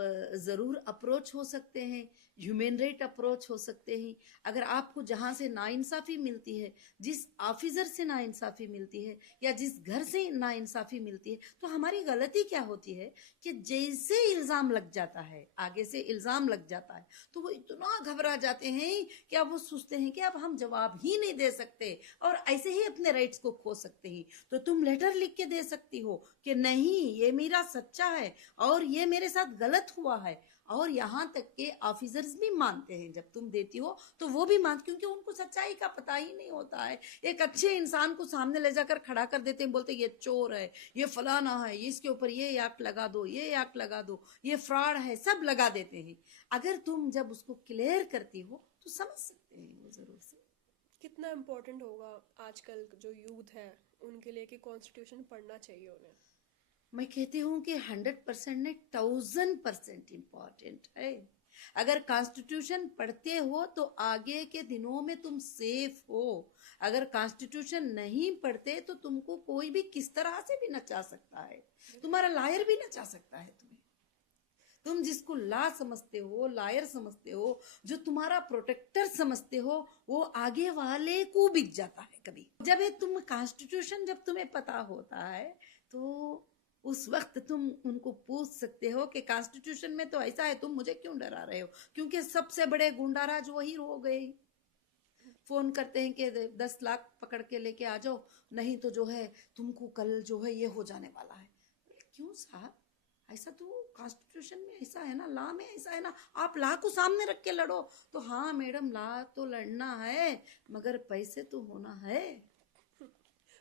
जरूर अप्रोच हो सकते हैं, ह्यूमन राइट अप्रोच हो सकते हैं। अगर आपको जहां से नाइंसाफी मिलती है, जिस ऑफिसर से नाइंसाफी मिलती है या जिस घर से नाइंसाफी मिलती है, तो हमारी गलती क्या होती है कि जैसे इल्जाम लग जाता है, आगे से इल्जाम लग जाता है, तो वो इतना घबरा जाते हैं कि अब वो सोचते हैं कि अब हम जवाब ही नहीं दे सकते और ऐसे ही अपने राइट्स को खो सकते हैं। तो तुम लेटर लिख के दे सकती हो कि नहीं, ये मेरा सच्चा है और ये मेरे साथ गलत हुआ है। और यहाँ तक के ऑफिसर्स भी मानते हैं, जब तुम देती हो तो वो भी मानते, क्योंकि उनको सच्चाई का पता ही नहीं होता है। एक अच्छे इंसान को सामने ले जाकर खड़ा कर देते हैं, बोलते हैं ये चोर है, ये फलाना है, इसके ऊपर ये एक्ट लगा दो, ये एक्ट लगा दो, ये फ्रॉड है, सब लगा देते हैं। अगर तुम जब उसको क्लियर करती हो तो समझ सकते हैं वो जरूर से। कितना इम्पोर्टेंट होगा आजकल जो यूथ है उनके लिए कि कॉन्स्टिट्यूशन पढ़ना चाहिए उन्हें? मैं कहती हूँ कि 100% नहीं, 1000% इम्पॉर्टेंट है। अगर कॉन्स्टिट्यूशन पढ़ते हो तो आगे के दिनों में तुम सेफ हो। अगर कॉन्स्टिट्यूशन नहीं पढ़ते तो तुमको कोई भी किस तरह से भी नचा सकता है, तुम्हारा लायर भी नचा सकता है तुम्हें। तुम जिसको ला समझते हो, लायर समझते हो, जो तुम्हारा प्रोटेक्टर समझते हो, वो आगे वाले को बिक जाता है कभी। जब ये तुम कॉन्स्टिट्यूशन जब तुम्हें पता होता है तो उस वक्त तुम उनको पूछ सकते हो कि कॉन्स्टिट्यूशन में तो ऐसा है, तुम मुझे क्यों डरा रहे हो? क्योंकि सबसे बड़े गुंडाराज वही हो गए। फोन करते हैं कि 10 लाख पकड़ के लेके आ जाओ, नहीं तो जो है तुमको कल जो है ये हो जाने वाला है। क्यों साहब, ऐसा तो कॉन्स्टिट्यूशन में ऐसा है ना, लॉ में ऐसा है ना, आप लॉ को सामने रख के लड़ो। तो हाँ मैडम, लॉ तो लड़ना है मगर पैसे तो होना है।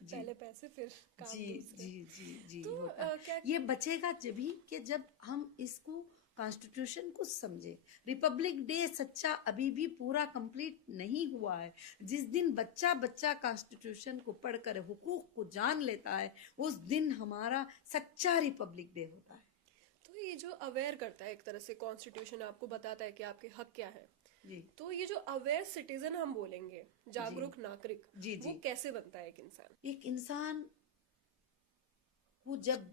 जी पहले पैसे फिर काम जी दूसरे। जी जी जी तो होता है। क्या ये बचेगा जब ही कि जब हम इसको कॉन्स्टिट्यूशन को समझे। रिपब्लिक डे सच्चा अभी भी पूरा कंप्लीट नहीं हुआ है। जिस दिन बच्चा बच्चा कॉन्स्टिट्यूशन को पढ़कर हुकूक को जान लेता है, उस दिन हमारा सच्चा रिपब्लिक डे होता है। तो ये जो अवेयर करता है एक तरह से, कॉन्स्टिट्यूशन आपको बताता है कि आपके हक क्या है। जी तो ये जो अवेयर सिटीजन हम बोलेंगे, जागरूक नागरिक, जी वो जी। कैसे बनता है एक इंसान? एक इंसान को जब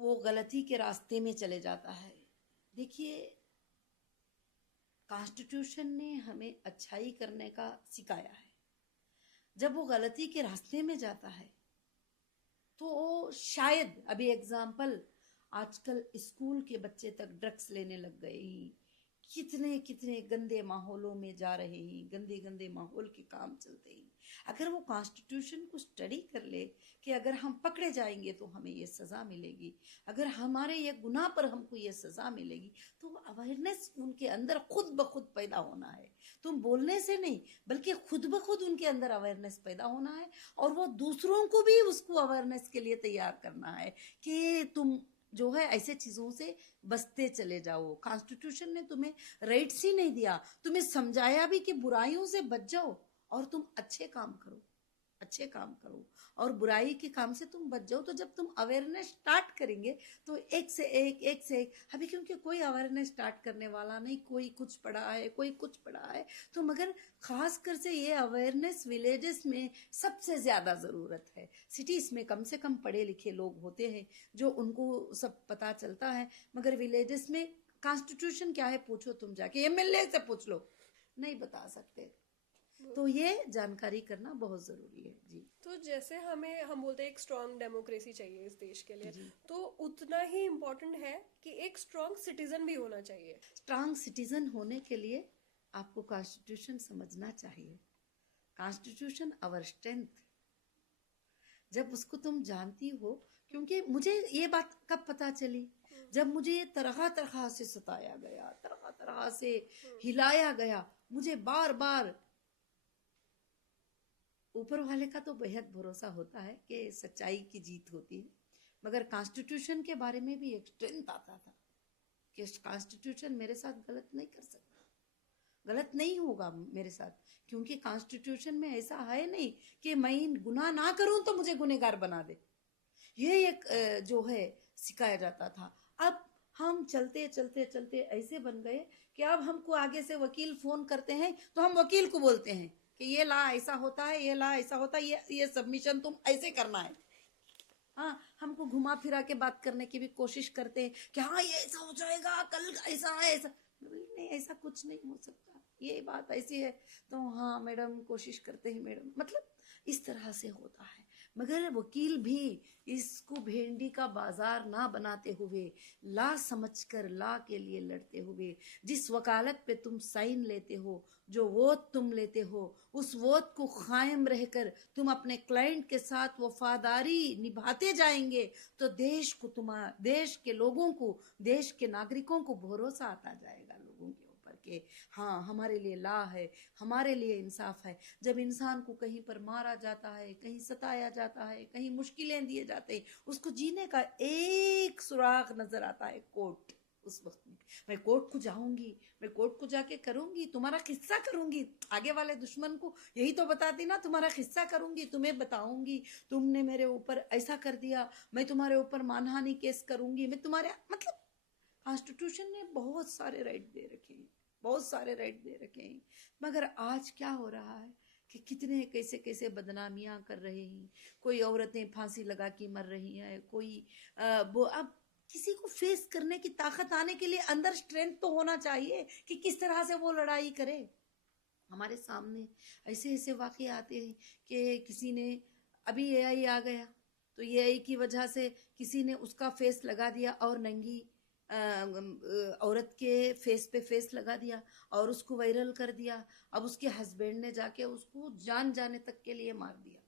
वो गलती के रास्ते में चले जाता है, देखिए कॉन्स्टिट्यूशन ने हमें अच्छाई करने का सिखाया है। जब वो गलती के रास्ते में जाता है तो शायद, अभी एग्जाम्पल, आजकल स्कूल के बच्चे तक ड्रग्स लेने लग गए हैं, कितने कितने गंदे माहौलों में जा रहे हैं, गंदे गंदे माहौल के काम चलते हैं। अगर वो कॉन्स्टिट्यूशन को स्टडी कर ले कि अगर हम पकड़े जाएंगे तो हमें ये सजा मिलेगी, अगर हमारे ये गुनाह पर हमको ये सजा मिलेगी, तो अवेयरनेस उनके अंदर खुद ब खुद पैदा होना है। तुम बोलने से नहीं, बल्कि खुद ब खुद उनके अंदर अवेयरनेस पैदा होना है। और वो दूसरों को भी उसको अवेयरनेस के लिए तैयार करना है कि तुम जो है ऐसे चीजों से बचते चले जाओ। कॉन्स्टिट्यूशन ने तुम्हें राइट्स ही नहीं दिया, तुम्हें समझाया भी कि बुराइयों से बच जाओ और तुम अच्छे काम करो, अच्छे काम करो और बुराई के काम से तुम बच जाओ। तो जब तुम अवेयरनेस स्टार्ट करेंगे तो एक से एक अभी, क्योंकि कोई अवेयरनेस स्टार्ट करने वाला नहीं, कोई कुछ पढ़ा है, कोई कुछ पढ़ा है, तो मगर खास कर से ये अवेयरनेस विलेजेस में सबसे ज्यादा जरूरत है। सिटीज में कम से कम पढ़े लिखे लोग होते हैं जो उनको सब पता चलता है, मगर विलेजेस में कॉन्स्टिट्यूशन क्या है पूछो तुम जाके, एमएलए से पूछ लो, नहीं बता सकते। तो ये जानकारी करना बहुत जरूरी है। जी। तो जैसे हम बोलते हैं एक स्ट्रांग डेमोक्रेसी चाहिए इस देश के लिए, जी। तो उतना ही इम्पोर्टेंट है कि एक स्ट्रांग सिटीजन भी होना चाहिए। स्ट्रांग सिटीजन होने के लिए आपको कॉन्स्टिट्यूशन समझना चाहिए। Constitution our strength. जब उसको तुम जानती हो, क्योंकि मुझे ये बात कब पता चली, जब मुझे ये तरह तरह से सताया गया, तरह तरह तरह से हिलाया गया, मुझे बार बार ऊपर वाले का तो बेहद भरोसा होता है कि सच्चाई की जीत होती है, मगर कॉन्स्टिट्यूशन के बारे में भी एक स्ट्रेंथ आता था कि कॉन्स्टिट्यूशन मेरे साथ गलत नहीं कर सकता, गलत नहीं होगा मेरे साथ, क्योंकि कॉन्स्टिट्यूशन में ऐसा है नहीं कि मैं गुनाह ना करूं तो मुझे गुनहगार बना दे। ये एक जो है सिखाया जाता था। अब हम चलते चलते चलते ऐसे बन गए कि अब हमको आगे से वकील फोन करते हैं तो हम वकील को बोलते हैं कि ये ला ऐसा होता है, ये ला ऐसा होता है, ये सबमिशन तुम ऐसे करना है। हाँ, हमको घुमा फिरा के बात करने की भी कोशिश करते हैं कि हाँ ये ऐसा हो जाएगा, कल ऐसा है, ऐसा नहीं, ऐसा कुछ नहीं हो सकता, ये बात ऐसी है। तो हाँ मैडम, कोशिश करते हैं मैडम, मतलब इस तरह से होता है। मगर वकील भी इसको भेंडी का बाजार ना बनाते हुए, ला समझकर ला के लिए लड़ते हुए, जिस वकालत पे तुम साइन लेते हो, जो वोट तुम लेते हो, उस वोट को कायम रहकर तुम अपने क्लाइंट के साथ वफादारी निभाते जाएंगे तो देश को, देश के लोगों को, देश के नागरिकों को भरोसा आता जाएगा लोगों के ऊपर के हाँ हमारे लिए ला है, हमारे लिए इंसाफ है। जब इंसान को कहीं पर मारा जाता है, कहीं सताया जाता है, कहीं मुश्किलें दिए जाते हैं, उसको जीने का एक सुराग नजर आता है कोर्ट। उस वक्त में मैं कोर्ट को जाऊंगी, मैं कोर्ट को जाके करूंगी, तुम्हारा किस्सा करूंगी, आगे वाले दुश्मन को यही तो बताती ना, तुम्हारा किस्सा करूंगी, तुम्हें बताऊंगी तुमने मेरे ऊपर ऐसा कर दिया, मैं तुम्हारे ऊपर मानहानि केस करूंगी, मैं तुम्हारे, मतलब कॉन्स्टिट्यूशन ने बहुत सारे राइट दे रखे हैं, बहुत सारे राइट दे रखे हैं। मगर आज क्या हो रहा है कि कितने कैसे कैसे बदनामियां कर रहे हैं, कोई औरतें फांसी लगा के मर रही हैं, कोई वो, अब किसी को फेस करने की ताकत आने के लिए अंदर स्ट्रेंथ तो होना चाहिए कि किस तरह से वो लड़ाई करे। हमारे सामने ऐसे ऐसे वाकये आते हैं कि किसी ने, अभी एआई आ गया तो एआई की वजह से किसी ने उसका फेस लगा दिया और नंगी औरत के फेस पे फेस लगा दिया और उसको वायरल कर दिया। अब उसके हस्बैंड ने जाके उसको जान जाने तक के लिए मार दिया।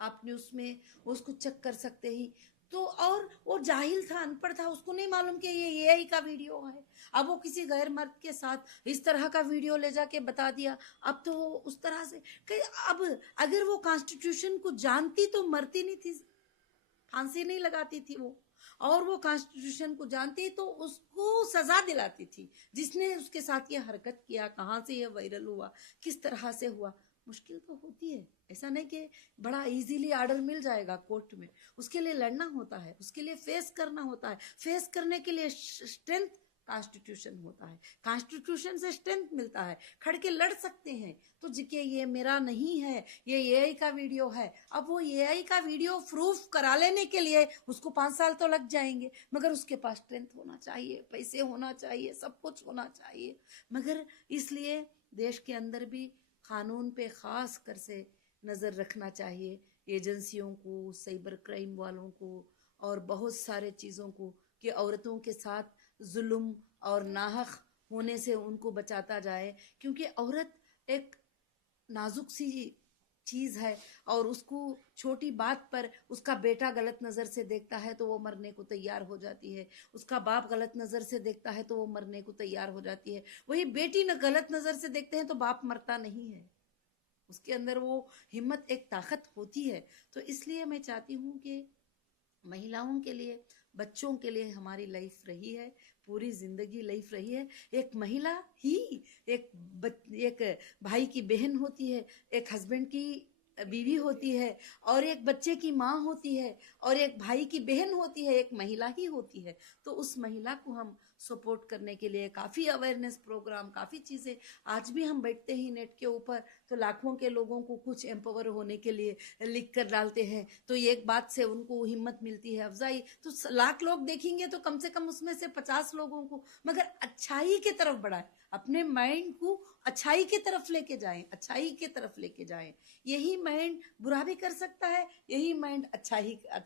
आपने उसमें उसको चेक कर सकते ही तो, और वो जाहिल था, अनपढ़ था, उसको नहीं मालूम कि ये एआई का वीडियो है। अब वो किसी गैर मर्द के साथ इस तरह का वीडियो ले जाके बता दिया। अब तो वो उस तरह से कि अब अगर वो कॉन्स्टिट्यूशन को जानती तो मरती नहीं थी, फांसी नहीं लगाती थी वो, और वो कॉन्स्टिट्यूशन को जानती तो उसको सजा दिलाती थी जिसने उसके साथ ये हरकत किया। कहाँ से ये वायरल हुआ, किस तरह से हुआ, मुश्किल तो होती है। ऐसा नहीं कि बड़ा इजीली ऑर्डर मिल जाएगा कोर्ट में, उसके लिए लड़ना होता है, उसके लिए फेस करना होता है। फेस करने के लिए स्ट्रेंथ कॉन्स्टिट्यूशन होता है, कॉन्स्टिट्यूशन से स्ट्रेंथ मिलता है, खड़ के लड़ सकते हैं। तो जिके ये मेरा नहीं है, ये एआई का वीडियो है, अब वो एआई का वीडियो प्रूफ करा लेने के लिए उसको 5 साल तो लग जाएंगे, मगर उसके पास स्ट्रेंथ होना चाहिए, पैसे होना चाहिए, सब कुछ होना चाहिए। मगर इसलिए देश के अंदर भी कानून पे खास कर से नज़र रखना चाहिए, एजेंसियों को, साइबर क्राइम वालों को और बहुत सारे चीज़ों को, कि औरतों के साथ जुल्म और नाहक होने से उनको बचाता जाए। क्योंकि औरत एक नाजुक सी चीज़ है और उसको छोटी बात पर उसका बेटा गलत नज़र से देखता है तो वो मरने को तैयार हो जाती है, उसका बाप गलत नज़र से देखता है तो वो मरने को तैयार हो जाती है। वही बेटी न गलत नज़र से देखते हैं तो बाप मरता नहीं है, उसके अंदर वो हिम्मत, एक ताकत होती है। तो इसलिए मैं चाहती हूँ कि महिलाओं के लिए, बच्चों के लिए हमारी लाइफ रही है, पूरी जिंदगी लाइफ रही है। एक महिला ही एक भाई की बहन होती है, एक हस्बैंड की बीवी होती है, और एक बच्चे की माँ होती है, और एक भाई की बहन होती है, एक महिला ही होती है। तो उस महिला को हम सपोर्ट करने के लिए काफ़ी अवेयरनेस प्रोग्राम, काफ़ी चीज़ें, आज भी हम बैठते ही नेट के ऊपर तो लाखों के लोगों को कुछ एम्पावर होने के लिए लिख कर डालते हैं, तो एक बात से उनको हिम्मत मिलती है, अफजाई। तो लाख लोग देखेंगे तो कम से कम उसमें से 50 लोगों को मगर अच्छाई की तरफ बढ़ाए, अपने माइंड को अच्छाई की तरफ लेके जाएं, अच्छाई की तरफ लेके जाएं। यही माइंड बुरा भी कर सकता है, यही माइंड अच्छा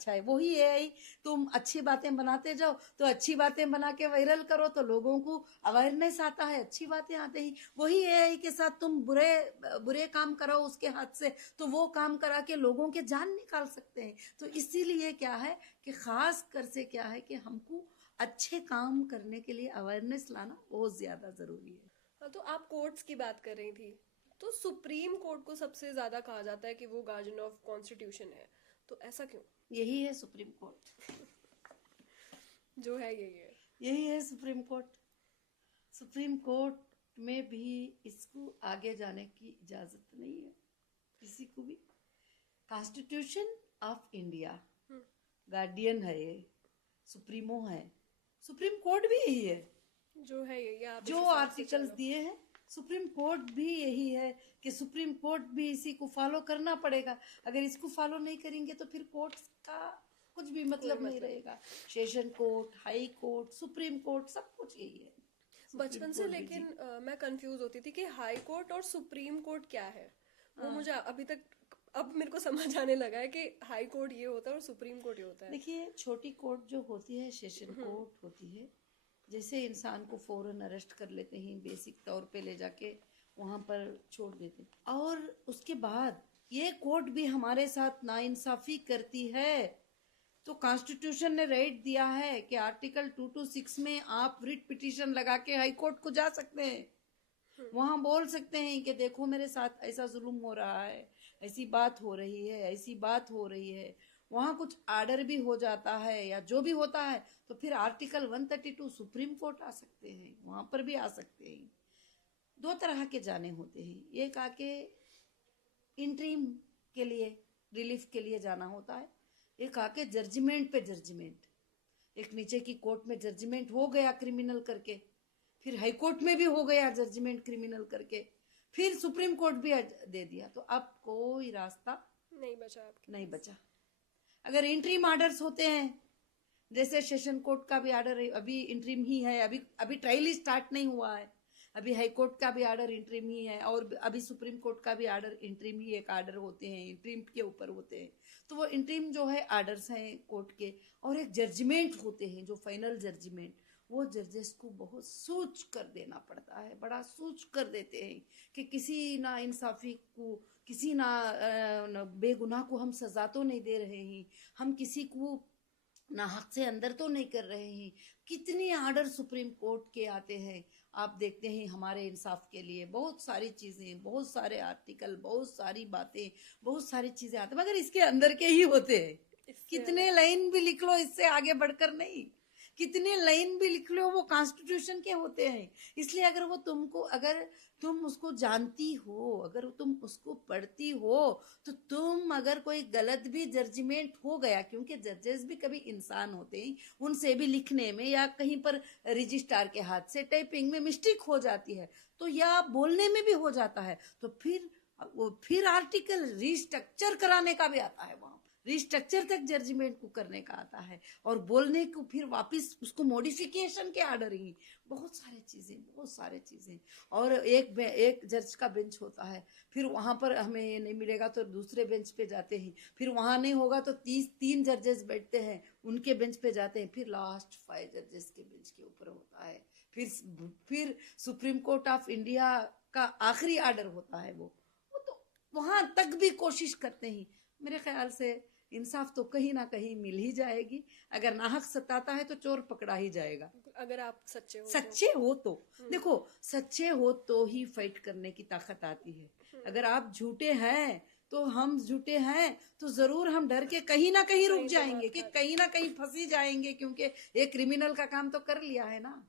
है। वही एआई, तुम अच्छी बातें बनाते जाओ तो अच्छी बातें बना के वायरल करो तो लोगों को अवेयरनेस आता है, अच्छी बातें आते ही। वही एआई के साथ तुम बुरे काम कराओ उसके हाथ से तो वो काम करा के लोगों के जान निकाल सकते हैं। तो इसीलिए क्या है कि खास कर से क्या है कि हमको अच्छे काम करने के लिए अवेयरनेस लाना बहुत ज्यादा जरूरी है। हाँ, तो आप कोर्ट्स की बात कर रही थी, तो सुप्रीम कोर्ट को सबसे ज्यादा कहा जाता है कि वो गार्जियन ऑफ कॉन्स्टिट्यूशन है, तो ऐसा क्यों? यही है सुप्रीम कोर्ट। जो है यही है सुप्रीम कोर्ट। सुप्रीम कोर्ट में भी इसको आगे जाने की इजाजत नहीं है किसी को भी। कॉन्स्टिट्यूशन ऑफ इंडिया गार्डियन है, ये सुप्रीमो है। सुप्रीम कोर्ट भी यही है, जो है ये आप जो आर्टिकल्स दिए हैं सुप्रीम कोर्ट भी यही है कि सुप्रीम कोर्ट भी इसी को फॉलो करना पड़ेगा। अगर इसको फॉलो नहीं करेंगे तो फिर कोर्ट का कुछ भी मतलब नहीं रहेगा। Session court, high court, supreme court सब कुछ यही है। बचपन से लेकिन मैं कंफ्यूज होती थी कि हाई कोर्ट और सुप्रीम कोर्ट क्या है। वो मुझे अभी तक, अब मेरे को समझ आने लगा है कि हाई कोर्ट ये होता है और सुप्रीम कोर्ट ये होता है। देखिए, छोटी कोर्ट जो होती है सेशन कोर्ट होती है, जैसे इंसान को फौरन अरेस्ट कर लेते हैं, बेसिक तौर पे ले जाके वहां पर छोड़ देते हैं, और उसके बाद ये कोर्ट भी हमारे साथ नाइंसाफी करती है। तो कॉन्स्टिट्यूशन ने राइट दिया है कि आर्टिकल 226 में आप रिट पिटीशन लगा के हाई कोर्ट को जा सकते हैं। वहां बोल सकते हैं कि देखो मेरे साथ ऐसा जुल्म हो रहा है, ऐसी बात हो रही है, ऐसी बात हो रही है। वहां कुछ आर्डर भी हो जाता है या जो भी होता है तो फिर आर्टिकल 132 सुप्रीम कोर्ट आ सकते हैं, वहां पर भी आ सकते हैं। दो तरह के जाने होते हैं, एक आके इंटरिम के लिए, रिलीफ के लिए जाना होता है, एक आके जजमेंट पे जजमेंट। एक नीचे की कोर्ट में जजमेंट हो गया क्रिमिनल करके, फिर हाई कोर्ट में भी हो गया जजमेंट क्रिमिनल करके, फिर सुप्रीम कोर्ट भी दे दिया, तो अब कोई रास्ता नहीं बचा। अगर इंटरिम ऑर्डर्स होते हैं, जैसे सेशन कोर्ट का भी ऑर्डर अभी इंटरिम ही है, अभी ट्रायल ही स्टार्ट नहीं हुआ है, अभी हाई कोर्ट का भी ऑर्डर इंटरिम ही है, और अभी सुप्रीम कोर्ट का भी ऑर्डर इंटरिम ही, एक ऑर्डर होते हैं इंटरिम के ऊपर होते हैं। तो वो इंटरिम जो है ऑर्डर्स हैं कोर्ट के, और एक जजमेंट होते हैं जो फाइनल जजमेंट, वो जजेस को बहुत सोच कर देना पड़ता है, बड़ा सोच कर देते हैं कि किसी ना इंसाफी को, किसी ना बेगुनाह को हम सजा तो नहीं दे रहे हैं, हम किसी को ना हक से अंदर तो नहीं कर रहे हैं। कितने ऑर्डर सुप्रीम कोर्ट के आते हैं, आप देखते हैं हमारे इंसाफ के लिए बहुत सारी चीजें, बहुत सारे आर्टिकल, बहुत सारी बातें, बहुत सारी चीजें आती हैं, मगर इसके अंदर के ही होते हैं। कितने लाइन भी लिख लो, इससे आगे बढ़कर नहीं, कितने लाइन भी लिख लो, वो कॉन्स्टिट्यूशन के होते हैं। इसलिए अगर वो तुमको, अगर तुम उसको जानती हो, अगर तुम उसको पढ़ती हो, तो तुम अगर कोई गलत भी जजमेंट हो गया, क्योंकि जजेस भी कभी इंसान होते हैं, उनसे भी लिखने में या कहीं पर रजिस्ट्रार के हाथ से टाइपिंग में मिस्टेक हो जाती है, तो या बोलने में भी हो जाता है, तो फिर आर्टिकल रिस्ट्रक्चर कराने का भी आता है, वहां रिस्ट्रक्चर तक जजमेंट को करने का आता है, और बोलने को फिर वापस उसको मॉडिफिकेशन के ऑर्डर ही, बहुत सारे चीजें। और एक जज का बेंच होता है, फिर वहां पर हमें ये नहीं मिलेगा तो दूसरे बेंच पे जाते हैं, फिर वहां नहीं होगा तो 3 जजेस बैठते हैं, उनके बेंच पे जाते हैं, फिर लास्ट 5 जजेस के बेंच के ऊपर होता है, फिर सुप्रीम कोर्ट ऑफ इंडिया का आखिरी ऑर्डर होता है। वो तो वहां तक भी कोशिश करते हैं। मेरे ख्याल से इंसाफ तो कहीं ना कहीं मिल ही जाएगी। अगर नाहक सताता है तो चोर पकड़ा ही जाएगा, अगर आप सच्चे हो तो। देखो, सच्चे हो तो ही फाइट करने की ताकत आती है। अगर आप झूठे हैं तो हम झूठे हैं तो जरूर हम डर के कहीं ना कहीं रुक जाएंगे, कि कहीं ना कहीं फंसी जाएंगे, क्योंकि एक क्रिमिनल का काम तो कर लिया है ना।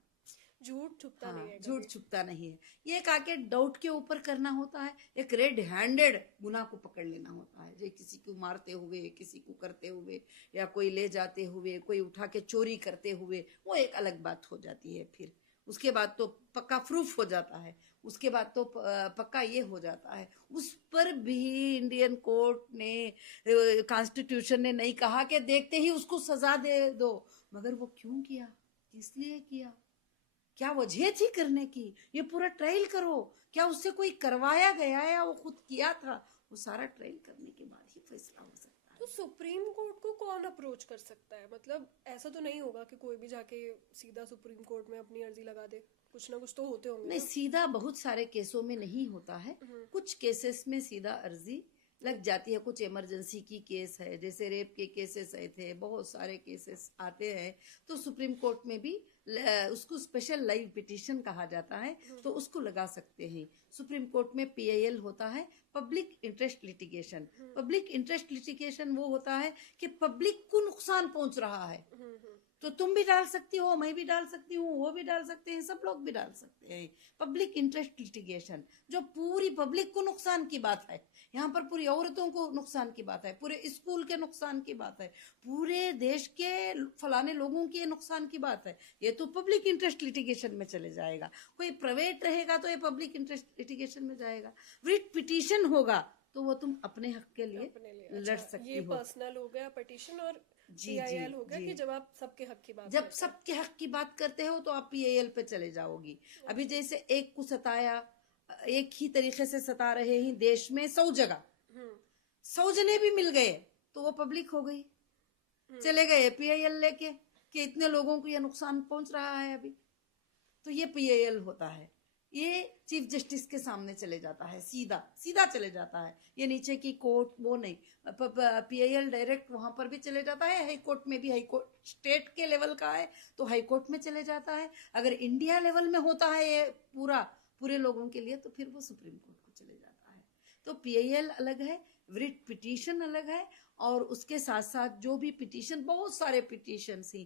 झूठ छुपता नहीं है, झूठ छुपता नहीं है। ये आके डाउट के ऊपर करना होता है, एक रेड हैंडेड गुनाह को पकड़ लेना होता है, जो किसी को मारते हुए, किसी को करते हुए, या कोई ले जाते हुए, कोई उठा के चोरी करते हुए, वो एक अलग बात हो जाती है। फिर उसके बाद तो पक्का प्रूफ हो जाता है, उसके बाद तो पक्का ये हो जाता है। उस पर भी इंडियन कोर्ट ने, कॉन्स्टिट्यूशन ने नहीं कहा कि देखते ही उसको सजा दे दो, मगर वो क्यों किया, इसलिए किया, क्या वजह थी करने की, ये पूरा ट्रायल करो, क्या उससे कोई करवाया गया या वो खुद किया था, वो सारा ट्रायल करने के बाद ही फैसला हो सकता है। तो सुप्रीम कोर्ट को कौन अप्रोच कर सकता है? मतलब ऐसा तो नहीं होगा कि कोई भी जाके सीधा सुप्रीम कोर्ट में अपनी अर्जी लगा दे, कुछ ना कुछ तो होते होंगे। नहीं, सीधा बहुत सारे केसों में नहीं होता है, कुछ केसेस में सीधा अर्जी लग जाती है। कुछ इमरजेंसी की केस है, जैसे रेप के केसेस आए थे, बहुत सारे केसेस आते हैं, तो सुप्रीम कोर्ट में भी उसको स्पेशल लाइव पिटीशन कहा जाता है, तो उसको लगा सकते हैं। सुप्रीम कोर्ट में पीआईएल होता है, public interest litigation. Public interest litigation वो होता है कि पब्लिक को नुकसान पहुंच रहा है, तो तुम भी डाल सकती हो, मैं भी डाल सकती हूँ, वो भी डाल सकते हैं, सब लोग भी डाल सकते हैं। पब्लिक इंटरेस्ट लिटिगेशन जो पूरी पब्लिक को नुकसान की बात है, यहाँ पर पूरी औरतों को नुकसान की बात है, पूरे स्कूल के नुकसान की बात है, पूरे देश के फलाने लोगों के नुकसान की बात है, ये तो पब्लिक इंटरेस्ट लिटिगेशन में चले जाएगा। कोई प्राइवेट रहेगा तो ये पब्लिक इंटरेस्ट लिटिगेशन में जाएगा। रिट पिटीशन होगा तो वो तुम अपने हक के लिए लड़ सकती ये हो। पर्सनल हो गया पिटीशन, और जी, पीआईएल जी, हो गया जी। कि जब आप सबके हक की बात जब करते हैं। सबके हक की बात करते हो तो आप पीएएल पे चले जाओगी। अभी जैसे एक को सताया, एक ही तरीके से सता रहे हैं देश में 100 जगह, 100 जने भी मिल गए तो वो पब्लिक हो गई, चले गए पीआईएल लेके कि इतने लोगों को ये नुकसान पहुंच रहा है अभी, तो ये पीआईएल होता है। ये चीफ जस्टिस के सामने चले जाता है, सीधा सीधा चले जाता है, ये नीचे की कोर्ट वो नहीं। पीआईएल डायरेक्ट वहां पर भी चले जाता है, हाई कोर्ट में भी, हाई कोर्ट स्टेट के लेवल का है तो हाई कोर्ट में चले जाता है। अगर इंडिया लेवल में होता है ये पूरे लोगों के लिए तो फिर वो सुप्रीम कोर्ट को चले जाता है। तो पीआईएल अलग है, रिट पिटीशन अलग है, और उसके साथ साथ जो भी पिटीशन, बहुत सारे पिटीशन ही,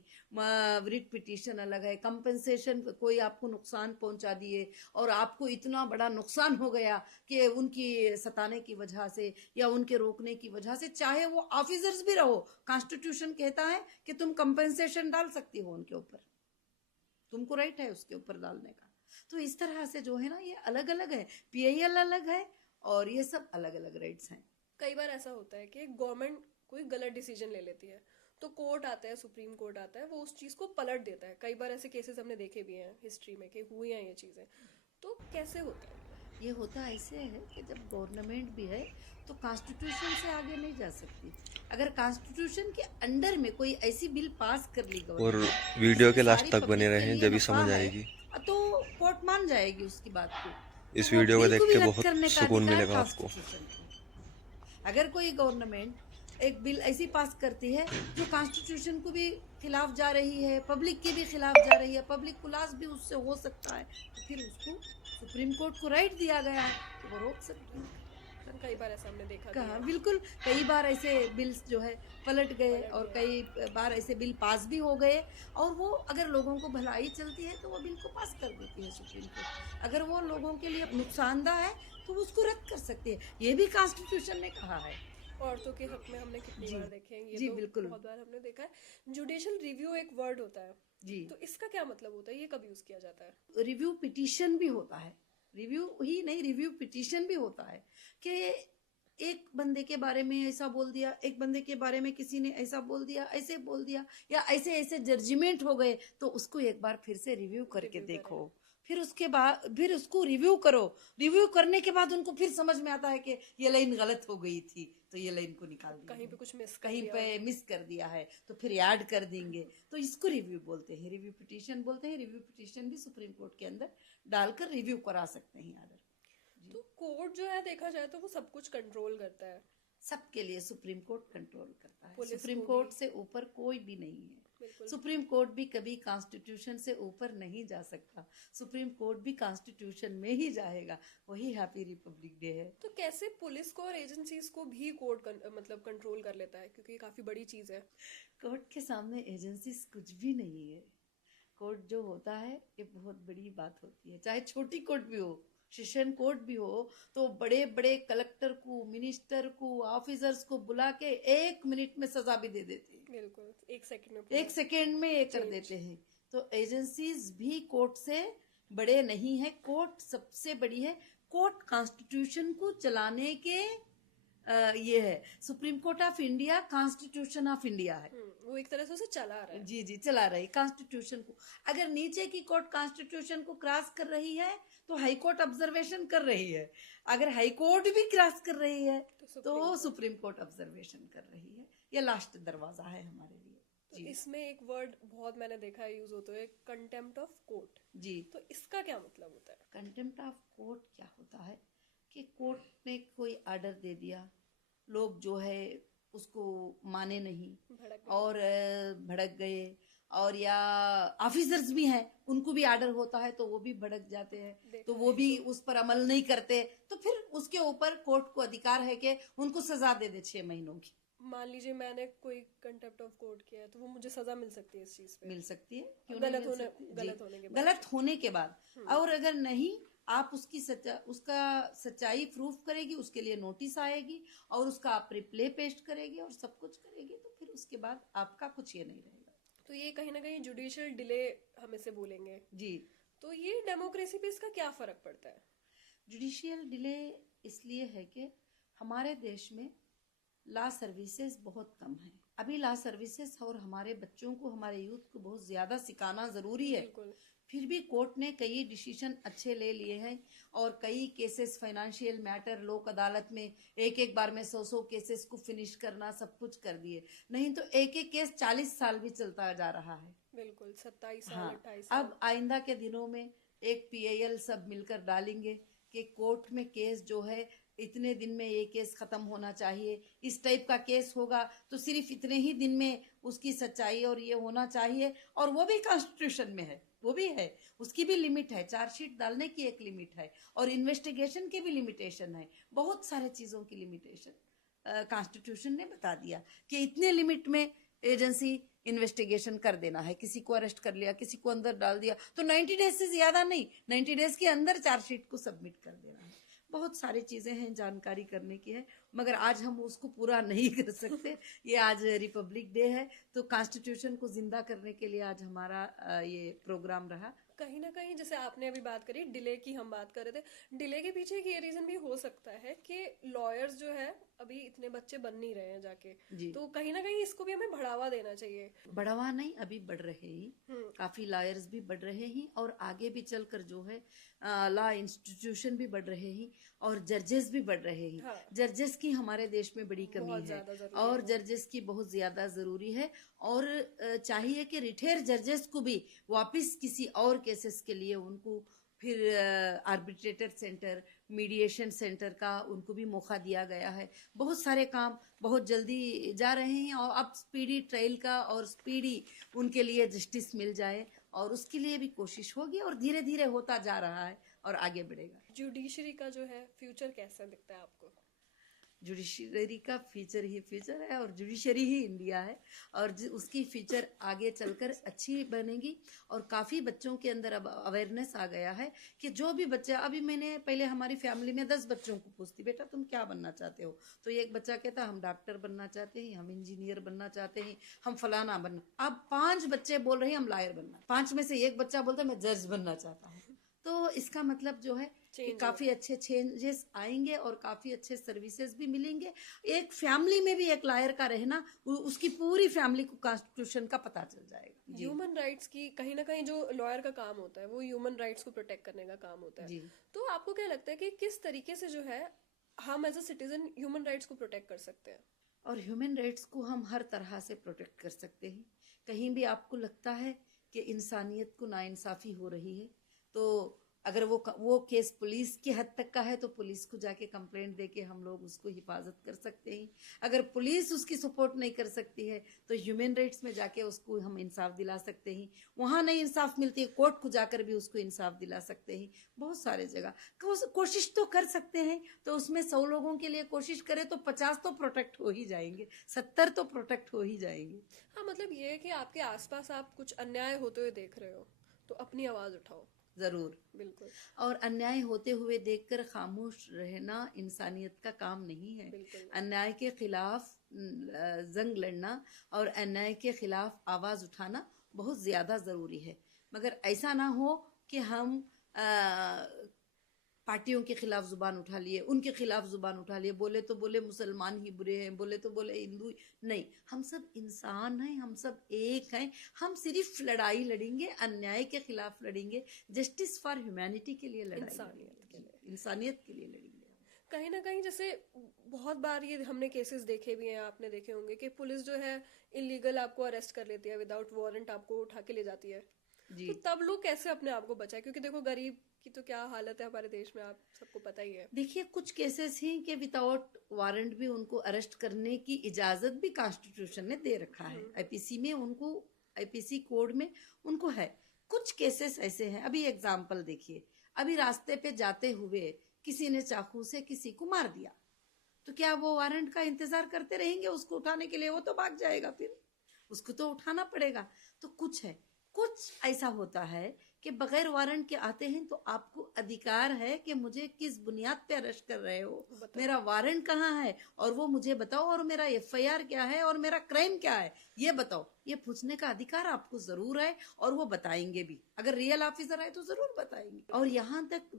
रिट पिटीशन अलग है। कंपेंसेशन, कोई आपको नुकसान पहुंचा दिए और आपको इतना बड़ा नुकसान हो गया कि उनकी सताने की वजह से या उनके रोकने की वजह से, चाहे वो ऑफिसर्स भी रहो, कॉन्स्टिट्यूशन कहता है कि तुम कंपेंसेशन डाल सकती हो उनके ऊपर, तुमको राइट है उसके ऊपर डालने का। तो इस तरह से जो है ना, ये अलग अलग है, पीआईएल अलग है और ये सब अलग अलग राइट्स हैं। कई बार ऐसा होता है कि गवर्नमेंट कोई गलत डिसीजन ले लेती है, तो कोर्ट आता है, सुप्रीम कोर्ट आता है, वो उस चीज को पलट देता है। कई बार ऐसे केसेस हमने देखे भी हैं हिस्ट्री में कि हुई हैं ये चीजें। तो कैसे होता है? ये होता ऐसे है कि जब गवर्नमेंट भी है तो कॉन्स्टिट्यूशन से आगे नहीं जा सकती। अगर कॉन्स्टिट्यूशन के अंडर में कोई ऐसी बिल पास कर ली और गवर्नमेंट वीडियो जिससे के लास्ट सारी तक पब्लिक बने के रहें लिए जब भी नफा समझ है, आएगी। तो कोर्ट मान जाएगी उसकी बात को, इस तो वो वीडियो को बिल देख को भी के रद्द बहुत करने का सुकून अधिकार मिलेगा आपको। कॉन्स्टिट्यूशन को। अगर कोई गवर्नमेंट एक बिल ऐसी पास करती है जो कॉन्स्टिट्यूशन को भी खिलाफ जा रही है, पब्लिक के भी खिलाफ जा रही है, पब्लिक को लॉस भी उससे हो सकता है, तो फिर उसको सुप्रीम कोर्ट को राइट दिया गया है तो वो रोक सकती है। कई बार ऐसा हमने देखा भी कहा है। बिल्कुल, कई बार ऐसे बिल्स जो है पलट गए और कई बार ऐसे बिल पास भी हो गए, और वो अगर लोगों को भलाई चलती है तो वो बिल को पास कर देती है सुप्रीम कोर्ट। अगर वो लोगों के लिए नुकसानदा है तो उसको रद्द कर सकती है, ये भी कॉन्स्टिट्यूशन ने कहा है। औरतों के हक में हमने कितनी जी, बार देखे हैं ये, जी, तो बिल्कुल। बहुत बार हमने देखा है। जुडिशियल रिव्यू एक वर्ड होता है, जी, तो इसका क्या मतलब होता है? ये कब यूज किया जाता है? रिव्यू पिटीशन भी होता है, रिव्यू ही नहीं, रिव्यू पिटीशन भी होता है कि एक बंदे के बारे में ऐसा बोल दिया, एक बंदे के बारे में किसी ने ऐसा बोल दिया, ऐसे बोल दिया, या ऐसे ऐसे जजमेंट हो गए, तो उसको एक बार फिर से रिव्यू करके देखो, फिर उसके बाद फिर उसको रिव्यू करो। रिव्यू करने के बाद उनको फिर समझ में आता है कि ये लाइन गलत हो गई थी तो ये लाइन को निकाल दिया, कहीं पे कुछ मिस कर कहीं दिया पे मिस कर दिया है तो फिर ऐड कर देंगे, तो इसको रिव्यू बोलते हैं, रिव्यू पिटीशन बोलते हैं। रिव्यू पिटीशन भी सुप्रीम कोर्ट के अंदर डालकर रिव्यू करा सकते हैं आर्डर। तो कोर्ट जो है देखा जाए तो वो सब कुछ कंट्रोल करता है, सबके लिए सुप्रीम कोर्ट कंट्रोल करता है, पुलिस सुप्रीम को कोर्ट भी। से ऊपर कोई भी नहीं है। बिल्कुल। सुप्रीम कोर्ट भी कभी कॉन्स्टिट्यूशन से ऊपर नहीं जा सकता, सुप्रीम कोर्ट भी कॉन्स्टिट्यूशन में ही जाएगा, वही हैप्पी रिपब्लिक डे है। तो कैसे पुलिस को और एजेंसीज को भी कोर्ट मतलब कंट्रोल कर लेता है, क्योंकि ये काफी बड़ी चीज है। कोर्ट के सामने एजेंसीज कुछ भी नहीं है। कोर्ट जो होता है ये बहुत बड़ी बात होती है, चाहे छोटी कोर्ट भी हो, सेशन कोर्ट भी हो, तो बड़े बड़े कलेक्टर को, मिनिस्टर को, ऑफिसर्स को बुला के 1 मिनट में सजा भी दे देते हैं। बिल्कुल, 1 सेकंड में 1 सेकेंड में ये कर देते हैं। तो एजेंसीज भी कोर्ट से बड़े नहीं है, कोर्ट सबसे बड़ी है। कोर्ट कॉन्स्टिट्यूशन को चलाने के ये है, supreme court of India constitution of India है। वो एक तरह से उसे चला रहा है। जी जी, चला रही कॉन्स्टिट्यूशन को। अगर नीचे की कोर्ट कॉन्स्टिट्यूशन को क्रॉस कर रही है तो हाई कोर्ट ऑब्जर्वेशन कर रही है, अगर हाई कोर्ट भी क्रॉस कर रही है तो सुप्रीम कोर्ट ऑब्जर्वेशन कर रही है। ये लास्ट दरवाजा है हमारे लिए। तो इसमें एक वर्ड बहुत मैंने देखा है यूज होते हुए, कंटेम्प्ट ऑफ कोर्ट। जी, तो इसका क्या मतलब होता है? कंटेम्प्ट ऑफ कोर्ट क्या होता है कि कोर्ट ने कोई ऑर्डर दे दिया, लोग जो है उसको माने नहीं भड़क और भड़क गए, और या ऑफिसर्स भी हैं, उनको भी आर्डर होता है तो वो भी भड़क जाते हैं, तो वो भी उस पर अमल नहीं करते, तो फिर उसके ऊपर कोर्ट को अधिकार है कि उनको सजा दे दे 6 महीनों की। मान लीजिए मैंने कोई कंटेम्प्ट ऑफ कोर्ट किया है तो वो मुझे सजा मिल सकती है इस चीज पे? मिल सकती है, क्यों नहीं गलत मिल होने सकती? जी, गलत होने के बाद। गलत होने के बाद। और अगर नहीं, आप उसका सच्चाई प्रूफ करेगी, उसके लिए नोटिस आएगी और उसका आप रिप्ले पेस्ट करेगी और सब कुछ करेगी, तो फिर उसके बाद आपका कुछ ये नहीं रहेगा। तो ये कहीं ना कहीं जुडिशियल डिले हम इसे बोलेंगे। जी, तो ये डेमोक्रेसी पे इसका क्या फर्क पड़ता है? जुडिशियल डिले इसलिए है कि हमारे देश में लॉ सर्विसेज बहुत कम है। अभी लॉ सर्विसेज और हमारे बच्चों को, हमारे यूथ को बहुत ज्यादा सिखाना जरूरी है। बिल्कुल। फिर भी कोर्ट ने कई डिसीजन अच्छे ले लिए हैं और कई केसेस, फाइनेंशियल मैटर, लोक अदालत में एक बार में 100 केसेस को फिनिश करना, सब कुछ कर दिए। नहीं तो एक केस 40 साल भी चलता जा रहा है। बिल्कुल, 27 साल, हाँ, 28 साल। अब आइंदा के दिनों में एक PIL सब मिलकर डालेंगे कि कोर्ट में केस जो है इतने दिन में ये केस खत्म होना चाहिए, इस टाइप का केस होगा तो सिर्फ इतने ही दिन में उसकी सच्चाई और ये होना चाहिए, और वो भी कॉन्स्टिट्यूशन में है, वो भी है, उसकी भी लिमिट है, चार्जशीट डालने की एक लिमिट है और इन्वेस्टिगेशन की भी लिमिटेशन है, बहुत सारे चीजों की लिमिटेशन कॉन्स्टिट्यूशन ने बता दिया कि इतने लिमिट में एजेंसी इन्वेस्टिगेशन कर देना है। किसी को अरेस्ट कर लिया, किसी को अंदर डाल दिया, तो 90 डेज से ज्यादा नहीं, 90 डेज के अंदर चार्जशीट को सबमिट कर देना है। बहुत सारी चीजें हैं, जानकारी करने की है, मगर आज हम उसको पूरा नहीं कर सकते। ये आज रिपब्लिक डे है, तो कॉन्स्टिट्यूशन को जिंदा करने के लिए आज हमारा ये प्रोग्राम रहा। कहीं ना कहीं जैसे आपने अभी बात करी डिले की, हम बात कर रहे थे डिले के पीछे एक ये रीजन भी हो सकता है कि लॉयर्स जो है अभी इतने बच्चे बन नहीं रहे हैं जाके, जी। तो कहीं ना कहीं इसको भी हमें बढ़ावा देना चाहिए। बढ़ावा नहीं, अभी बढ़ रहे ही, काफी लॉयर्स भी बढ़ रहे हैं और आगे भी चलकर जो है लॉ इंस्टीट्यूशन भी बढ़ रहे हैं और जजेस भी बढ़ रहे हैं। हाँ। जजेस की हमारे देश में बड़ी कमी बहुत है ज्यादा जरूरी और है। जजेस की बहुत ज्यादा जरूरी है, और चाहिए कि रिटायर जजेस को भी वापस किसी और केसेस के लिए उनको फिर आर्बिट्रेटर सेंटर, मीडिएशन सेंटर का उनको भी मौका दिया गया है। बहुत सारे काम बहुत जल्दी जा रहे हैं और अब स्पीडी ट्रायल का और स्पीडी उनके लिए जस्टिस मिल जाए, और उसके लिए भी कोशिश होगी और धीरे धीरे होता जा रहा है और आगे बढ़ेगा। जुडिशरी का जो है फ्यूचर कैसा दिखता है आपको? जुडिशरी का फ्यूचर ही फ्यूचर है और जुडिशरी ही इंडिया है, और उसकी फ्यूचर आगे चलकर अच्छी बनेगी। और काफ़ी बच्चों के अंदर अब अवेयरनेस आ गया है कि जो भी बच्चा, अभी मैंने पहले हमारी फैमिली में 10 बच्चों को पूछती, बेटा तुम क्या बनना चाहते हो, तो एक बच्चा कहता हम डॉक्टर बनना चाहते हैं, हम इंजीनियर बनना चाहते हैं, हम फलाना बनना। अब 5 बच्चे बोल रहे हैं हम लॉयर बनना, 5 में से एक बच्चा बोलता है मैं जज बनना चाहता हूँ। तो इसका मतलब जो है कि काफी अच्छे चेंजेस आएंगे और काफी अच्छे सर्विसेज भी मिलेंगे। एक फैमिली में भी एक लॉयर का रहना, उसकी पूरी फैमिली को कॉन्स्टिट्यूशन का पता चल जाएगा। ह्यूमन राइट्स की कहीं ना कहीं जो लॉयर का काम होता है वो ह्यूमन राइट्स को प्रोटेक्ट करने का काम होता है। जी। तो आपको क्या लगता है कि किस तरीके से जो है हम as a citizen human rights को प्रोटेक्ट कर सकते हैं? और ह्यूमन राइट्स को हम हर तरह से प्रोटेक्ट कर सकते हैं। कहीं भी आपको लगता है कि इंसानियत को नाइंसाफी हो रही है, तो अगर वो केस पुलिस की हद तक का है तो पुलिस को जाके कंप्लेंट देके हम लोग उसको हिफाजत कर सकते हैं। अगर पुलिस उसकी सपोर्ट नहीं कर सकती है तो ह्यूमन राइट्स में जाके उसको हम इंसाफ दिला सकते हैं। वहां नहीं इंसाफ मिलती है, कोर्ट को जाकर भी उसको इंसाफ दिला सकते हैं। बहुत सारे जगह कोशिश तो कर सकते हैं, तो उसमें 100 लोगों के लिए कोशिश करें तो 50 तो प्रोटेक्ट हो ही जाएंगे, 70 तो प्रोटेक्ट हो ही जाएंगे। हाँ, मतलब ये है कि आपके आसपास आप कुछ अन्याय होते हुए देख रहे हो तो अपनी आवाज उठाओ। जरूर, बिल्कुल। और अन्याय होते हुए देखकर खामोश रहना इंसानियत का काम नहीं है। अन्याय के खिलाफ जंग लड़ना और अन्याय के खिलाफ आवाज उठाना बहुत ज्यादा जरूरी है, मगर ऐसा ना हो कि हम पार्टियों के खिलाफ जुबान उठा लिए, उनके खिलाफ जुबान उठा लिए, बोले तो बोले मुसलमान ही बुरे हैं, बोले तो बोले हिंदू। नहीं, हम सब इंसान हैं, हम सब एक हैं। हम सिर्फ लड़ाई लड़ेंगे, अन्याय के खिलाफ लड़ेंगे, जस्टिस फॉर ह्यूमैनिटी के लिए लड़ाई, इंसानियत के लिए लड़ेंगे। कहीं ना कहीं जैसे बहुत बार ये हमने केसेस देखे भी हैं, आपने देखे होंगे कि पुलिस जो है इलीगल आपको अरेस्ट कर लेती है, विदाउट वारंट आपको उठा के ले जाती है। तो तब लोग कैसे अपने आप को बचाए? क्योंकि देखो गरीब की तो क्या हालत है हमारे देश में, आप सबको पता ही है। देखिए, कुछ केसेस हैं कि विदाउट वारंट भी उनको अरेस्ट करने की इजाजत भी कॉन्स्टिट्यूशन ने दे रखा है। आईपीसी में उनको, आईपीसी कोड में उनको है। कुछ केसेस ऐसे हैं, अभी एग्जाम्पल देखिए, अभी रास्ते पे जाते हुए किसी ने चाकू से किसी को मार दिया, तो क्या वो वारंट का इंतजार करते रहेंगे उसको उठाने के लिए? वो तो भाग जाएगा, फिर उसको तो उठाना पड़ेगा। तो कुछ है, कुछ ऐसा होता है कि बगैर वारंट के आते हैं, तो आपको अधिकार है कि मुझे किस बुनियाद पे अरेस्ट कर रहे हो, मेरा वारंट कहाँ है, और वो मुझे बताओ, और मेरा एफआईआर क्या है, और मेरा क्राइम क्या है, ये बताओ। ये पूछने का अधिकार आपको जरूर है, और वो बताएंगे भी। अगर रियल ऑफिसर है तो जरूर बताएंगे। और यहाँ तक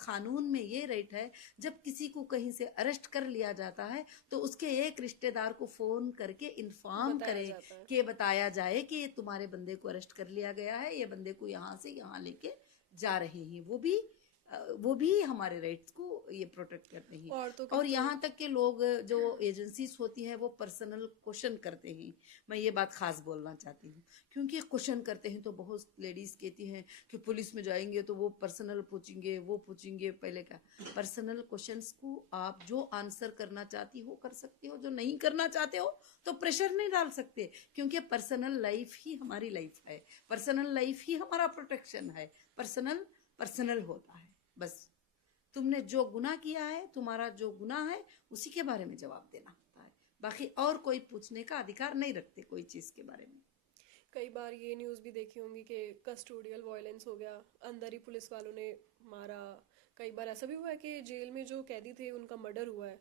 कानून में ये राइट है, जब किसी को कहीं से अरेस्ट कर लिया जाता है तो उसके एक रिश्तेदार को फोन करके इन्फॉर्म करे, कि बताया जाए कि ये तुम्हारे बंदे को अरेस्ट कर लिया गया है, ये बंदे को यहाँ से यहाँ लेके जा रहे हैं। वो भी हमारे राइट्स को ये प्रोटेक्ट करते हैं। और यहाँ तक के लोग, जो एजेंसीज होती है, वो पर्सनल क्वेश्चन करते हैं। मैं ये बात खास बोलना चाहती हूँ, क्योंकि क्वेश्चन करते हैं तो बहुत लेडीज कहती हैं कि पुलिस में जाएंगे तो वो पर्सनल पूछेंगे, वो पूछेंगे। पहले का पर्सनल क्वेश्चंस को आप जो आंसर करना चाहती हो कर सकते हो, जो नहीं करना चाहते हो तो प्रेशर नहीं डाल सकते, क्योंकि पर्सनल लाइफ ही हमारी लाइफ है, पर्सनल लाइफ ही हमारा प्रोटेक्शन है। पर्सनल होता है, बस तुमने जो गुनाह किया है, तुम्हारा जो गुनाह है, उसी के बारे में जवाब देना होता है। बाकी और कोई पूछने का अधिकार नहीं रखते कोई चीज के बारे में। कई बार ये न्यूज़ भी देखी होंगी कि कस्टोडियल वायलेंस हो गया, अंदर ही पुलिस वालों ने मारा। कई बार ऐसा भी हुआ है कि जेल में जो कैदी थे उनका मर्डर हुआ है।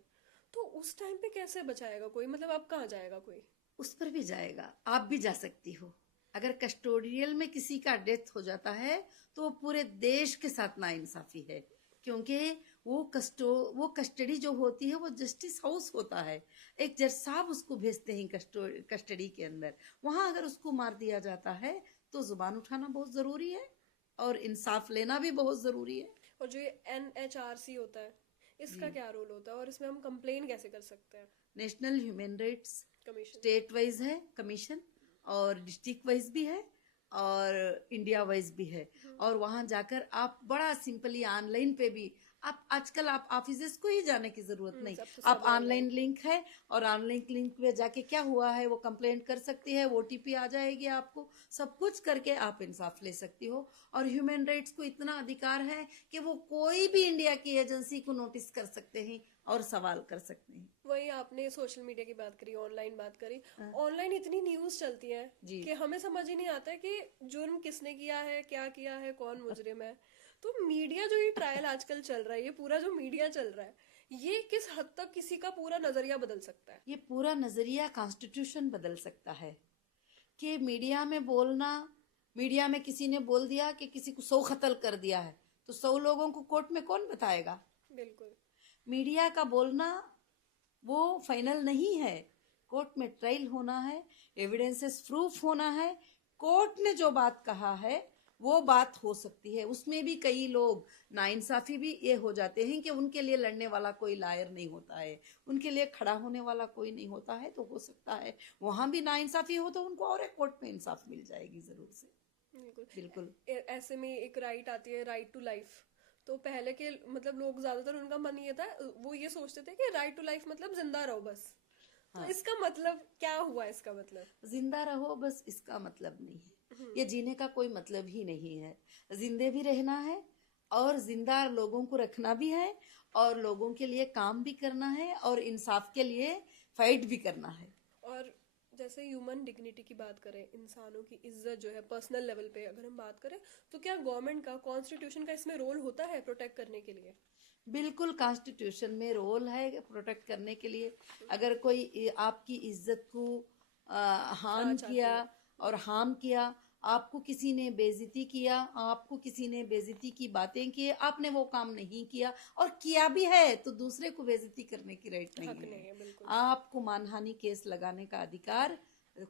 तो उस टाइम पे कैसे बचाएगा कोई, मतलब अब कहाँ जाएगा कोई? उस पर भी जाएगा, आप भी जा सकती हो। अगर कस्टोडियल में किसी का डेथ हो जाता है तो वो पूरे देश के साथ नाइंसाफी है, क्योंकि वो कस्टडी जो होती है वो जस्टिस हाउस होता है। एक जज साहब उसको भेजते हैं कस्टडी के अंदर। वहां अगर उसको मार दिया जाता है तो जुबान उठाना बहुत जरूरी है, और इंसाफ लेना भी बहुत जरूरी है। और जो ये NHRC होता है, इसका क्या रोल होता है, और इसमें हम कंप्लेन कैसे कर सकते हैं? National human rights commission state wise है कमीशन, और डिस्ट्रिक्ट वाइज भी है, और इंडिया वाइज भी है। और वहां जाकर आप बड़ा सिंपली ऑनलाइन पे भी, आप आजकल आप ऑफिसेस को ही जाने की जरूरत नहीं, आप ऑनलाइन लिंक है, और ऑनलाइन लिंक पे जाके क्या हुआ है वो कंप्लेंट कर सकती है, OTP आ जाएगी आपको, सब कुछ करके आप इंसाफ ले सकती हो। और ह्यूमन राइट्स को इतना अधिकार है कि वो कोई भी इंडिया की एजेंसी को नोटिस कर सकते हैं और सवाल कर सकते हैं। वही आपने सोशल मीडिया की बात करी, ऑनलाइन बात करी। ऑनलाइन इतनी न्यूज चलती है कि हमें समझ ही नहीं आता है कि जुर्म किसने किया है, क्या किया है, कौन मुजरिम है। तो मीडिया जो ये ट्रायल आजकल चल रहा है, ये पूरा जो मीडिया चल रहा है, ये किस हद तक किसी का पूरा नजरिया बदल सकता है? ये पूरा नजरिया कॉन्स्टिट्यूशन बदल सकता है। कि मीडिया में बोलना, मीडिया में किसी ने बोल दिया कि किसी को 100 कत्ल कर दिया है, तो 100 लोगों को कोर्ट में कौन बताएगा? बिल्कुल। मीडिया का बोलना वो फाइनल नहीं है, कोर्ट में ट्रायल होना है, एविडेंसेस प्रूफ होना है। कोर्ट ने जो बात कहा है वो बात हो सकती है। उसमें भी कई लोग नाइंसाफी भी ये हो जाते हैं कि उनके लिए लड़ने वाला कोई लायर नहीं होता है, उनके लिए खड़ा होने वाला कोई नहीं होता है। तो हो सकता है वहां भी नाइंसाफी हो तो उनको और एक कोर्ट में इंसाफ मिल जाएगी जरूर से। बिल्कुल। ऐसे में एक राइट आती है, राइट टू लाइफ। तो पहले के मतलब लोग ज्यादातर, उनका मन ये था, वो ये सोचते थे कि राइट टू लाइफ मतलब जिंदा रहो बस। तो इसका मतलब क्या हुआ? इसका मतलब जिंदा रहो बस, इसका मतलब नहीं है। ये जीने का कोई मतलब ही नहीं है। जिंदे भी रहना है, और जिंदा लोगों को रखना भी है, और लोगों के लिए काम भी करना है, और इंसाफ के लिए फाइट भी करना है। और जैसे ह्यूमन डिग्निटी की बात करें, इंसानों की इज्जत जो है पर्सनल लेवल पे अगर हम बात करें, तो क्या गवर्नमेंट का, कॉन्स्टिट्यूशन का इसमें रोल होता है प्रोटेक्ट करने के लिए? बिल्कुल, कॉन्स्टिट्यूशन में रोल है प्रोटेक्ट करने के लिए। अगर कोई आपकी इज्जत को हार्म किया और हार्म किया, आपको किसी ने बेइज्जती किया, आपको किसी ने बेइज्जती की बातें की, आपने वो काम नहीं किया और किया भी है, तो दूसरे को बेइज्जती करने की राइट नहीं है। आपको मानहानि केस लगाने का अधिकार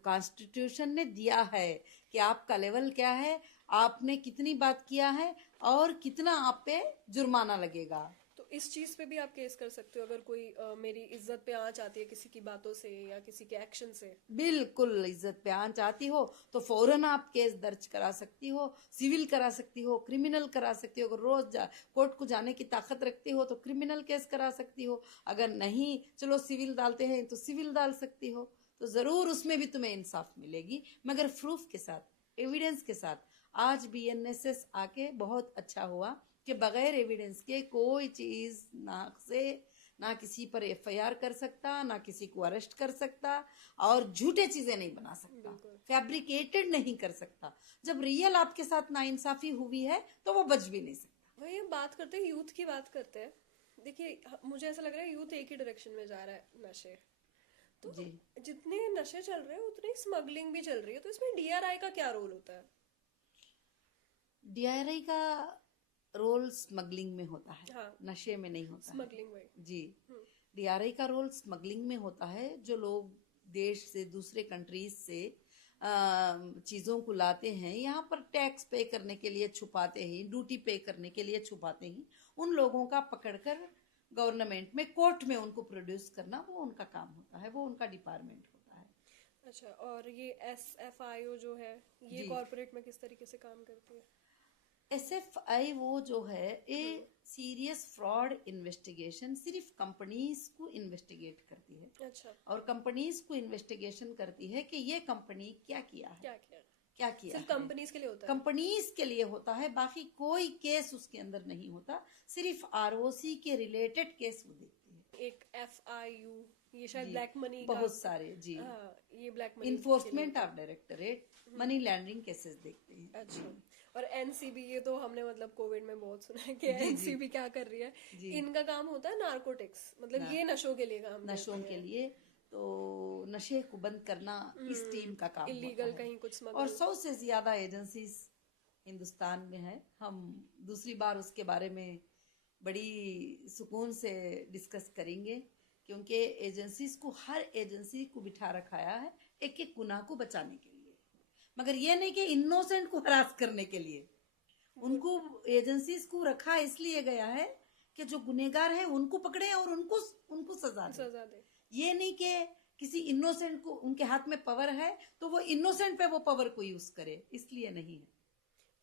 कॉन्स्टिट्यूशन ने दिया है कि आपका लेवल क्या है, आपने कितनी बात किया है, और कितना आप पे जुर्माना लगेगा। तो इस चीज पे भी आप केस कर सकते हो अगर कोई मेरी इज्जत पे आंच आती है किसी की बातों से या किसी के एक्शन से? बिल्कुल, इज्जत पे आंच आती हो तो फौरन आप केस दर्ज करा सकती हो, सिविल करा सकती हो, क्रिमिनल करा सकती हो। अगर रोज कोर्ट को जाने की ताकत रखती हो तो क्रिमिनल केस करा सकती हो। अगर नहीं, चलो सिविल डालते हैं तो सिविल डाल सकती हो। तो जरूर उसमें भी तुम्हें इंसाफ मिलेगी, मगर प्रूफ के साथ, एविडेंस के साथ। आज बीएनएसएस आके बहुत अच्छा हुआ कि बगैर एविडेंस के कोई चीज ना किसी पर एफआईआर कर सकता, ना किसी को अरेस्ट कर सकता, और झूठे चीजें नहीं बना सकता, फैब्रिकेटेड नहीं कर सकता। जब रियल आपके साथ नाइंसाफी हुई है तो वो बच भी नहीं सकता। वही हम बात करते हैं, यूथ की बात करते हैं। देखिए मुझे ऐसा लग रहा है यूथ एक ही डायरेक्शन में जा रहा है, नशे। तो जी, जितने नशे चल रहे हैं उतनी स्मगलिंग भी चल रही है, तो इसमें डीआरआई का क्या रोल होता है? डीआरआई का रोल स्मगलिंग में होता है, हाँ, नशे में नहीं होता है। स्मगलिंग वही। जी, डीआरआई का रोल स्मगलिंग में होता है। जो लोग देश से, दूसरे कंट्रीज से चीजों को लाते हैं, यहाँ पर टैक्स पे करने के लिए छुपाते ही, ड्यूटी पे करने के लिए छुपाते ही, उन लोगों का पकड़कर गवर्नमेंट में, कोर्ट में उनको प्रोड्यूस करना, वो उनका काम होता है, वो उनका डिपार्टमेंट होता है। अच्छा, और ये एसएफआईओ जो है ये जी। कॉर्पोरेट में किस तरीके से काम करती है? एसएफआई वो जो है, ये सीरियस फ्रॉड इन्वेस्टिगेशन सिर्फ कंपनीज को इन्वेस्टिगेट करती है, अच्छा, और कंपनीज को इन्वेस्टिगेशन करती है कि ये कंपनी क्या किया है, क्या किया? क्या किया सिर्फ है। कंपनीज के लिए होता है? कंपनीज के लिए होता है, बाकी कोई केस उसके अंदर नहीं होता। सिर्फ आरओसी के रिलेटेड केस वो देखती है। एक एफआईयू, ये शायद जी, ब्लैक मनी का। बहुत सारे। जी, हाँ, ये black money enforcement of directorate money laundering cases देखते हैं। अच्छा, और एनसीबी, ये तो हमने मतलब कोविड में बहुत सुना है कि जी, जी। एनसीबी क्या कर रही है। जी। इनका काम होता है नारकोटिक्स, मतलब ये नशों के लिए काम नशों करती के है। लिए, तो नशे को बंद करना इस टीम का काम होता इलीगल है। कहीं कुछ और स्मगल। 100 से ज्यादा एजेंसीज हिंदुस्तान में है। हम दूसरी बार उसके बारे में बड़ी सुकून से डिस्कस करेंगे, क्योंकि एजेंसीज को, हर एजेंसी को बिठा रखाया है एक एक गुनाह को बचाने के लिए, मगर ये नहीं कि इनोसेंट को हरास करने के लिए। उनको एजेंसीज को रखा इसलिए गया है कि जो गुनेगार है उनको पकड़े और उनको सजा दे। ये नहीं कि किसी इनोसेंट को, उनके हाथ में पावर है तो वो इनोसेंट पे वो पावर को यूज करे, इसलिए नहीं है।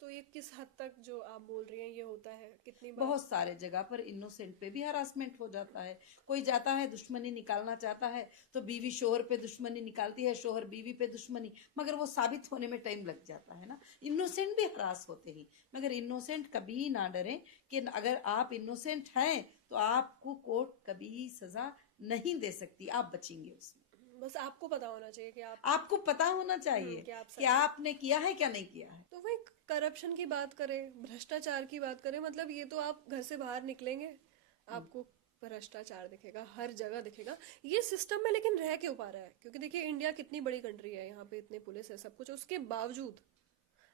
तो ये किस हद तक जो आप बोल रही हैं ये होता है, कितनी बार? बहुत सारे जगह पर इनोसेंट पे भी हरासमेंट हो जाता है। कोई जाता है दुश्मनी निकालना चाहता है तो बीवी शोहर पे दुश्मनी निकालती है, शोहर बीवी पे दुश्मनी, मगर वो साबित होने में टाइम लग जाता है ना। इनोसेंट भी हरास होते ही, मगर इनोसेंट कभी ना डरे कि अगर आप इनोसेंट हैं तो आपको कोर्ट कभी सजा नहीं दे सकती, आप बचेंगे उसमें। बस आपको पता होना चाहिए कि आपको पता होना चाहिए कि आपने किया है क्या नहीं किया है। तो वही करप्शन की बात करें, भ्रष्टाचार की बात करें, मतलब ये तो आप घर से बाहर निकलेंगे आपको भ्रष्टाचार दिखेगा, हर जगह दिखेगा। ये सिस्टम में लेकिन रह क्यों पा रहा है? क्योंकि देखिए इंडिया कितनी बड़ी कंट्री है, यहाँ पे इतने पुलिस है, सब कुछ, उसके बावजूद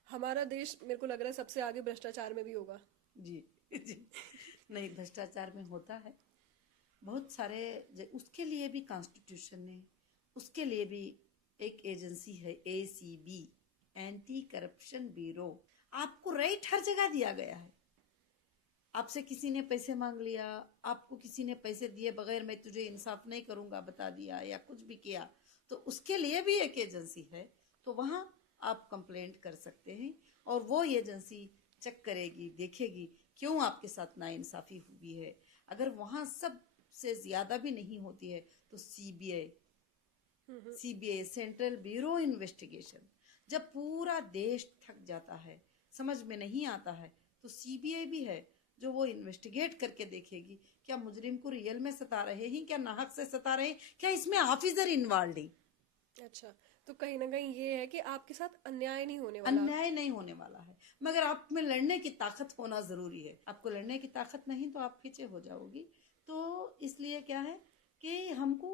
हमारा देश मेरे को लग रहा है सबसे आगे भ्रष्टाचार में भी होगा। जी, जी। नहीं, भ्रष्टाचार में होता है बहुत सारे। उसके लिए भी कॉन्स्टिट्यूशन ने, उसके लिए भी एक एजेंसी है एसीबी, एंटी करप्शन ब्यूरो। आपको राइट हर जगह दिया गया है। आपसे किसी ने पैसे मांग लिया, आपको किसी ने पैसे दिए बगैर मैं तुझे इंसाफ नहीं करूंगा बता दिया, या कुछ भी किया, तो उसके लिए भी एक एजेंसी है। तो वहां आप कंप्लेंट कर सकते हैं और वो एजेंसी चेक करेगी, देखेगी क्यों आपके साथ नाइंसाफी हुई है। अगर वहां सब से ज्यादा भी नहीं होती है तो सीबीआई, सेंट्रल ब्यूरो इन्वेस्टिगेशन, जब पूरा देश थक जाता है, समझ में नहीं आता है, तो सीबीआई भी है जो वो इन्वेस्टिगेट करके देखेगी क्या मुजरिम को रियल में सता रहे हैं, क्या नाहक से सता रहे हैं, क्या इसमें ऑफिसर इन्वॉल्व है। अच्छा, तो कहीं ना कहीं ये है कि आपके साथ अन्याय नहीं होने वाला। अन्याय नहीं होने वाला है, मगर आप में लड़ने की ताकत होना जरूरी है। आपको लड़ने की ताकत नहीं तो आप पीछे हो जाओगी। तो इसलिए क्या है कि हमको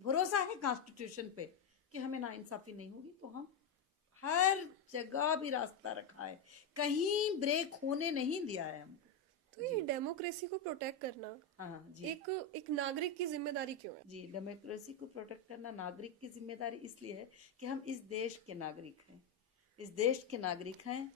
भरोसा है कॉन्स्टिट्यूशन पे कि हमें नाइंसाफी नहीं होगी, तो हम हर जगह भी रास्ता रखा है, कहीं ब्रेक होने नहीं दिया है हमको। तो ये डेमोक्रेसी को प्रोटेक्ट करना, हाँ जी, एक नागरिक की जिम्मेदारी क्यों है? जी, डेमोक्रेसी को प्रोटेक्ट करना नागरिक की जिम्मेदारी इसलिए है कि हम इस देश के नागरिक हैं, इस देश के नागरिक हैं।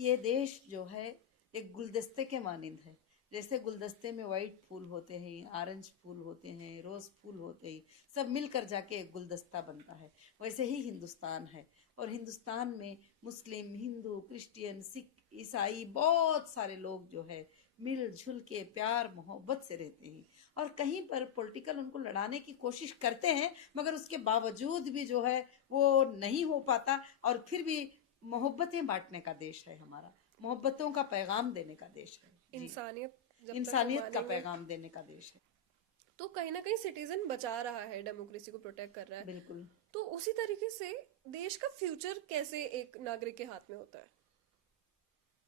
ये देश जो है एक गुलदस्ते के मानिंद है, जैसे गुलदस्ते में वाइट फूल होते हैं, ऑरेंज फूल होते हैं, रोज फूल होते हैं, सब मिलकर जाके एक गुलदस्ता बनता है, वैसे ही हिंदुस्तान है। और हिंदुस्तान में मुस्लिम, हिंदू, क्रिश्चियन, सिख, ईसाई बहुत सारे लोग जो है मिलजुल के प्यार मोहब्बत से रहते हैं। और कहीं पर पॉलिटिकल उनको लड़ाने की कोशिश करते हैं, मगर उसके बावजूद भी जो है वो नहीं हो पाता। और फिर भी मोहब्बतें बांटने का देश है हमारा, मोहब्बतों का पैगाम देने का देश है जी। इंसानियत जब तक इंसानियत का मानेंगे, पैगाम देने का देश है। तो कहीं ना कहीं सिटीजन बचा रहा है, डेमोक्रेसी को प्रोटेक्ट कर रहा है। बिल्कुल। तो उसी तरीके से देश का फ्यूचर कैसे एक नागरिक के हाथ में होता है?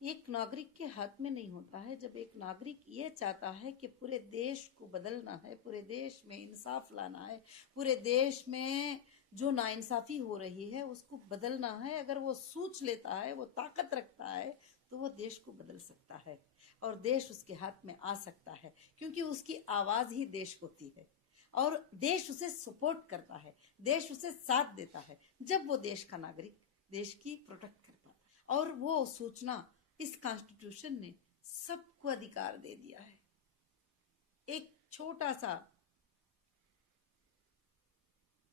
एक नागरिक के हाथ में नहीं होता है। जब एक नागरिक ये चाहता है कि पूरे देश को बदलना है, पूरे देश में इंसाफ लाना है, पूरे देश में जो नाइंसाफी हो रही है उसको बदलना है, अगर वो सोच लेता है, वो ताकत रखता है, तो वो देश को बदल सकता है और देश उसके हाथ में आ सकता है, क्योंकि उसकी आवाज ही देश होती है और देश उसे सपोर्ट करता है, देश उसे साथ देता है जब वो देश का नागरिक देश की प्रोटेक्ट करता है। और वो सूचना इस कॉन्स्टिट्यूशन ने सबको अधिकार दे दिया है। एक छोटा सा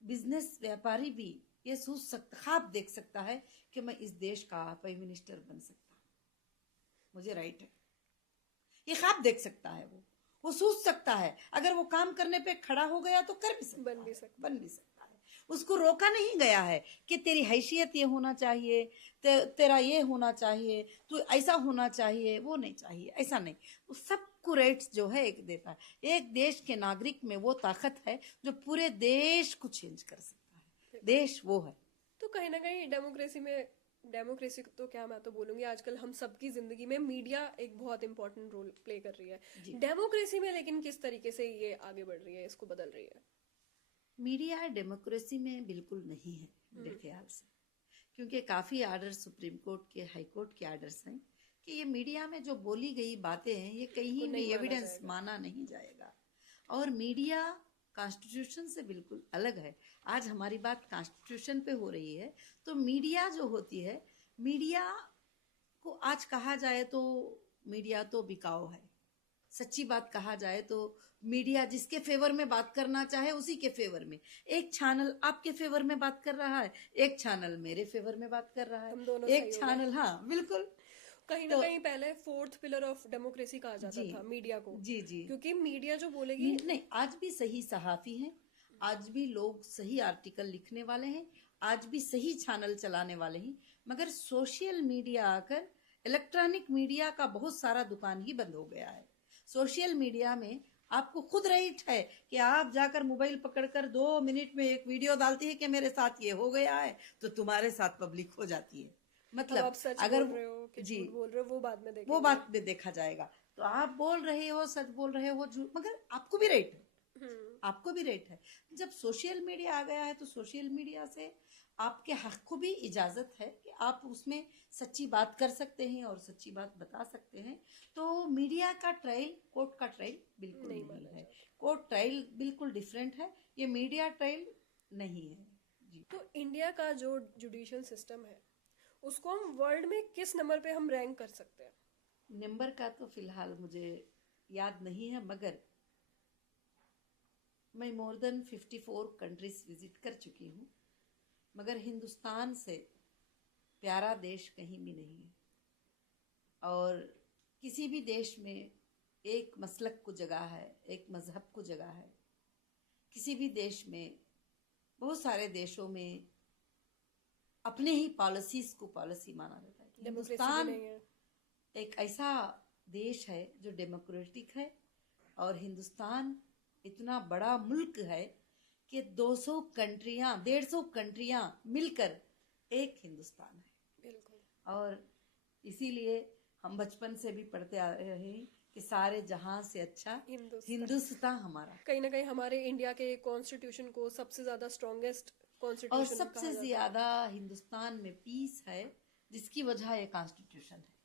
बिजनेस व्यापारी भी ये सोच सकता, ख्वाब देख सकता है कि मैं इस देश का प्राइम मिनिस्टर बन सकता हूँ, मुझे राइट है, ये ख्वाब देख सकता है। वो सोच सकता है, अगर वो काम करने पे खड़ा हो गया तो कर भी सकता बन भी है, सकता बन भी सकता है। उसको रोका नहीं गया है कि तेरी हैसियत ये होना चाहिए, तेरा ये होना चाहिए, तू ऐसा होना चाहिए, वो नहीं चाहिए, ऐसा नहीं। वो सबको राइट्स जो है एक देता है। एक देश के नागरिक में वो ताकत है जो पूरे देश को चेंज कर सकता है। देश वो है। तो कहीं ना कहीं डेमोक्रेसी तो क्या, मैं तो बोलूंगी आजकल हम सबकी जिंदगी में मीडिया एक बहुत इंपॉर्टेंट रोल प्ले कर रही है। डेमोक्रेसी में लेकिन किस तरीके से ये आगे बढ़ रही है, इसको बदल रही है? मीडिया डेमोक्रेसी में बिल्कुल नहीं है मेरे ख्याल से, क्योंकि काफी आर्डर सुप्रीम कोर्ट के, हाई कोर्ट के आर्डर्स हैं कि ये मीडिया में जो बोली गई बातें हैं ये कहीं भी एविडेंस माना नहीं जाएगा। और मीडिया कॉन्स्टिट्यूशन से बिल्कुल अलग है। आज हमारी बात कॉन्स्टिट्यूशन पे हो रही है, तो मीडिया जो होती है, मीडिया को आज कहा जाए तो मीडिया तो बिकाऊ है। सच्ची बात कहा जाए तो मीडिया जिसके फेवर में बात करना चाहे उसी के फेवर में, एक चैनल आपके फेवर में बात कर रहा है, एक चैनल मेरे फेवर में बात कर रहा है, एक चैनल, हाँ बिल्कुल। कहीं ना कहीं पहले फोर्थ पिलर ऑफ डेमोक्रेसी कहा जाता था मीडिया को। जी जी। क्योंकि मीडिया जो बोलेगी, नहीं, आज भी सही सहाफी हैं, आज भी लोग सही आर्टिकल लिखने वाले हैं, आज भी सही चैनल चलाने वाले हैं, मगर सोशल मीडिया आकर इलेक्ट्रॉनिक मीडिया का बहुत सारा दुकान ही बंद हो गया है। सोशल मीडिया में आपको खुद राइट है कि आप जाकर मोबाइल पकड़कर 2 मिनट में एक वीडियो डालती है कि मेरे साथ ये हो गया है, तो तुम्हारे साथ पब्लिक हो जाती है। मतलब आप सच अगर बोल रहे हो कि झूठ बोल रहे हो वो बाद में देखेंगे, वो बात में देखा जाएगा। तो आप बोल रहे हो, सच बोल रहे हो, झूठ, मगर आपको भी राइट है, आपको भी राइट है। जब सोशल मीडिया आ गया है तो सोशल मीडिया से आपके हक को भी इजाजत है कि आप उसमें सच्ची बात कर सकते हैं और सच्ची बात बता सकते हैं। तो मीडिया का ट्रायल कोर्ट का ट्रायल बिल्कुल नहीं है। कोर्ट ट्रायल बिल्कुल डिफरेंट है, ये मीडिया ट्रायल नहीं है जी। तो इंडिया का जो जुडिशियल सिस्टम है उसको हम वर्ल्ड में किस नंबर पे हम रैंक कर सकते हैं? नंबर का तो फिलहाल मुझे याद नहीं है, मगर मैं मोर देन 54 कंट्रीज विजिट कर चुकी हूँ, मगर हिंदुस्तान से प्यारा देश कहीं भी नहीं है। और किसी भी देश में एक मसलक को जगह है, एक मजहब को जगह है। किसी भी देश में, बहुत सारे देशों में अपने ही पॉलिसीज को पॉलिसी माना जाता है। हिंदुस्तान एक ऐसा देश है जो डेमोक्रेटिक है, और हिंदुस्तान इतना बड़ा मुल्क है कि 200 कंट्रियां, 150 कंट्रियां मिलकर एक हिंदुस्तान है। बिल्कुल। और इसीलिए हम बचपन से भी पढ़ते आ रहे हैं कि सारे जहां से अच्छा हिंदुस्तान हमारा। कहीं ना कहीं हमारे इंडिया के कॉन्स्टिट्यूशन को सबसे ज्यादा स्ट्रॉन्गेस्ट कॉन्स्टिट्यूशन, और सबसे ज्यादा हिंदुस्तान में पीस है, जिसकी वजह ये कॉन्स्टिट्यूशन है।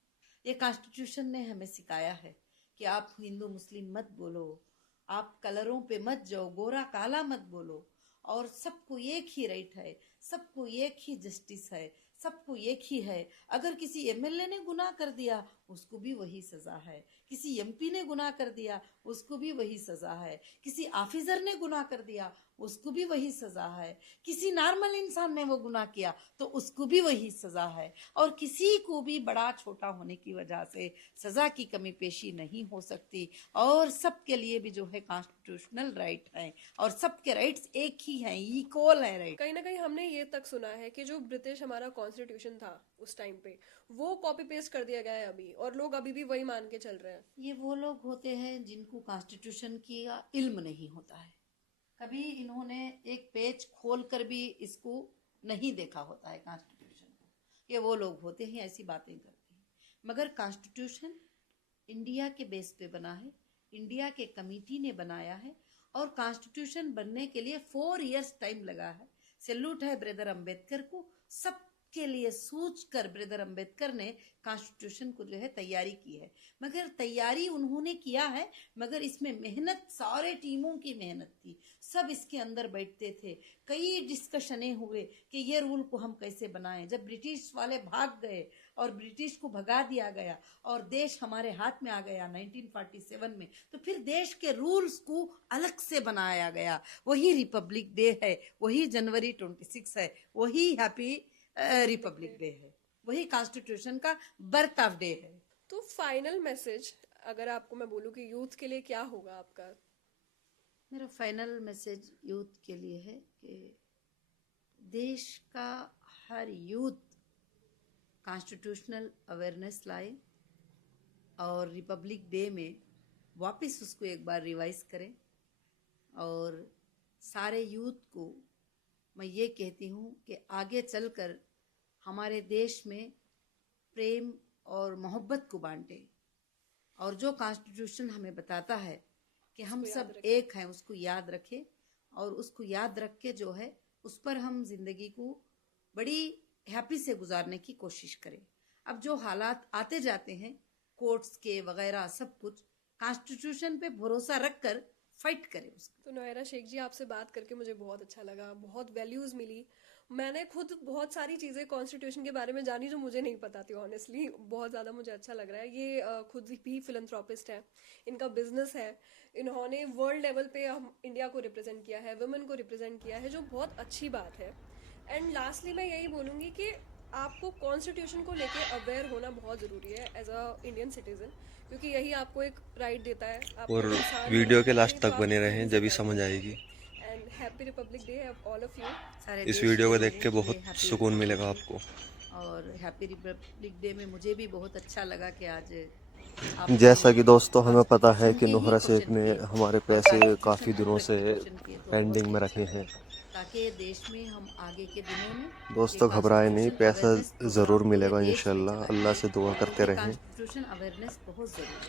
ये कॉन्स्टिट्यूशन ने हमें सिखाया है कि आप हिंदू मुस्लिम मत बोलो, आप कलरों पे मत जाओ, गोरा काला मत बोलो, और सबको एक ही राइट है, सबको एक ही जस्टिस है, सबको एक ही है। अगर किसी एमएलए ने गुनाह कर दिया उसको भी वही सजा है। किसी एमपी ने गुनाह कर दिया, उसको भी वही सजा है। किसी ऑफिसर ने गुनाह कर दिया, उसको भी वही सजा है। किसी नॉर्मल इंसान ने वो गुनाह किया तो उसको भी वही सजा है। और किसी को भी बड़ा छोटा होने की वजह से सजा की कमी पेशी नहीं हो सकती। और सबके लिए भी जो है कॉन्स्टिट्यूशनल राइट है, और सबके राइट्स एक ही हैं, इक्वल है राइट। कहीं ना कहीं हमने ये तक सुना है कि जो ब्रिटिश हमारा कॉन्स्टिट्यूशन था उस टाइम पे, वो कॉपी पेस्ट कर दिया गया है अभी, और लोग अभी भी वही मान के चल रहे हैं। ये वो लोग होते हैं जिनको कॉन्स्टिट्यूशन की इल्म नहीं होता है। कभी इन्होंने एक पेज खोल कर भी इसको नहीं देखा होता है कॉन्स्टिट्यूशन को। ये वो लोग होते हैं ऐसी बातें करते हैं। मगर कॉन्स्टिट्यूशन इंडिया के बेस पे बना है, इंडिया के कमिटी ने बनाया है, और कॉन्स्टिट्यूशन बनने के लिए 4 इयर्स टाइम लगा है। सैल्यूट है ब्रदर अंबेडकर को, सबके लिए सोच कर ब्रदर अंबेडकर ने कॉन्स्टिट्यूशन को जो है तैयारी की है। मगर तैयारी उन्होंने किया है, मगर इसमें मेहनत सारे टीमों की मेहनत थी। सब इसके अंदर बैठते थे, कई डिस्कशनें हुए कि ये रूल को हम कैसे बनाएं। जब ब्रिटिश वाले भाग गए और ब्रिटिश को भगा दिया गया और देश हमारे हाथ में आ गया 1947 में, तो फिर देश के रूल्स को अलग से बनाया गया। वही रिपब्लिक डे है, वही जनवरी 26 है, वही हैप्पी रिपब्लिक डे है, वही कॉन्स्टिट्यूशन का बर्थ ऑफ डे है। तो फाइनल मैसेज अगर आपको मैं बोलूं कि यूथ के लिए क्या होगा आपका? मेरा फाइनल मैसेज यूथ के लिए है कि देश का हर यूथ कॉन्स्टिट्यूशनल अवेयरनेस लाए और रिपब्लिक डे में वापस उसको एक बार रिवाइज करें। और सारे यूथ को मैं ये कहती हूँ कि आगे चलकर हमारे देश में प्रेम और मोहब्बत को बांटे, और जो कॉन्स्टिट्यूशन हमें बताता है कि हम सब एक हैं उसको याद रखें, और उसको याद रख के जो है उस पर हम जिंदगी को बड़ी हैप्पी से गुजारने की कोशिश करें। अब जो हालात आते जाते हैं कोर्ट्स के वगैरह, सब कुछ कॉन्स्टिट्यूशन पे भरोसा रखकर फाइट करें उसको। तो नोएरा शेख जी, आपसे बात करके मुझे बहुत अच्छा लगा, बहुत वैल्यूज मिली। मैंने खुद बहुत सारी चीज़ें कॉन्स्टिट्यूशन के बारे में जानी जो मुझे नहीं पता थी। ऑनेस्टली बहुत ज़्यादा मुझे अच्छा लग रहा है। ये खुद भी फिलंथ्रोपिस्ट है, इनका बिजनेस है, इन्होंने वर्ल्ड लेवल पे हम इंडिया को रिप्रेजेंट किया है, वुमेन को रिप्रेजेंट किया है, जो बहुत अच्छी बात है। एंड लास्टली मैं यही बोलूँगी कि आपको कॉन्स्टिट्यूशन को लेके अवेयर होना बहुत ज़रूरी है एज अ इंडियन सिटीजन, क्योंकि यही आपको एक राइट देता है। आपको और इंसान वीडियो के होना लास्ट चाहिए, तक तो बने आप रहें, इसे जब भी कर समझ सकते आएगी। हैं। And happy Republic day all of you. सारे इस देश वीडियो को के देख के लोगों बहुत लिए happy सुकून Republic मिलेगा Day। आपको। और हैप्पी रिपब्लिक डे में मुझे भी बहुत अच्छा लगा कि आज आप जैसा कि दोस्तों हमें पता है Constitution कि के ही नोहरा शेख क्वेश्चन ने किए हमारे और पैसे Constitution काफ़ी दिनों से क्वेश्चन किए, तो पेंडिंग बहुत में ही रखे अच्छा हैं। लगा। ताकि देश में हम आगे के दिनों में दोस्तों ये घबराए नहीं, Constitution पैसा awareness ज़रूर program पूरे मिलेगा देश में इंशाल्लाह। चलाएं, अल्लाह से दुआ करते क्योंकि रहें। कॉन्स्टिट्यूशन अवेयरनेस बहुत जरूरी है।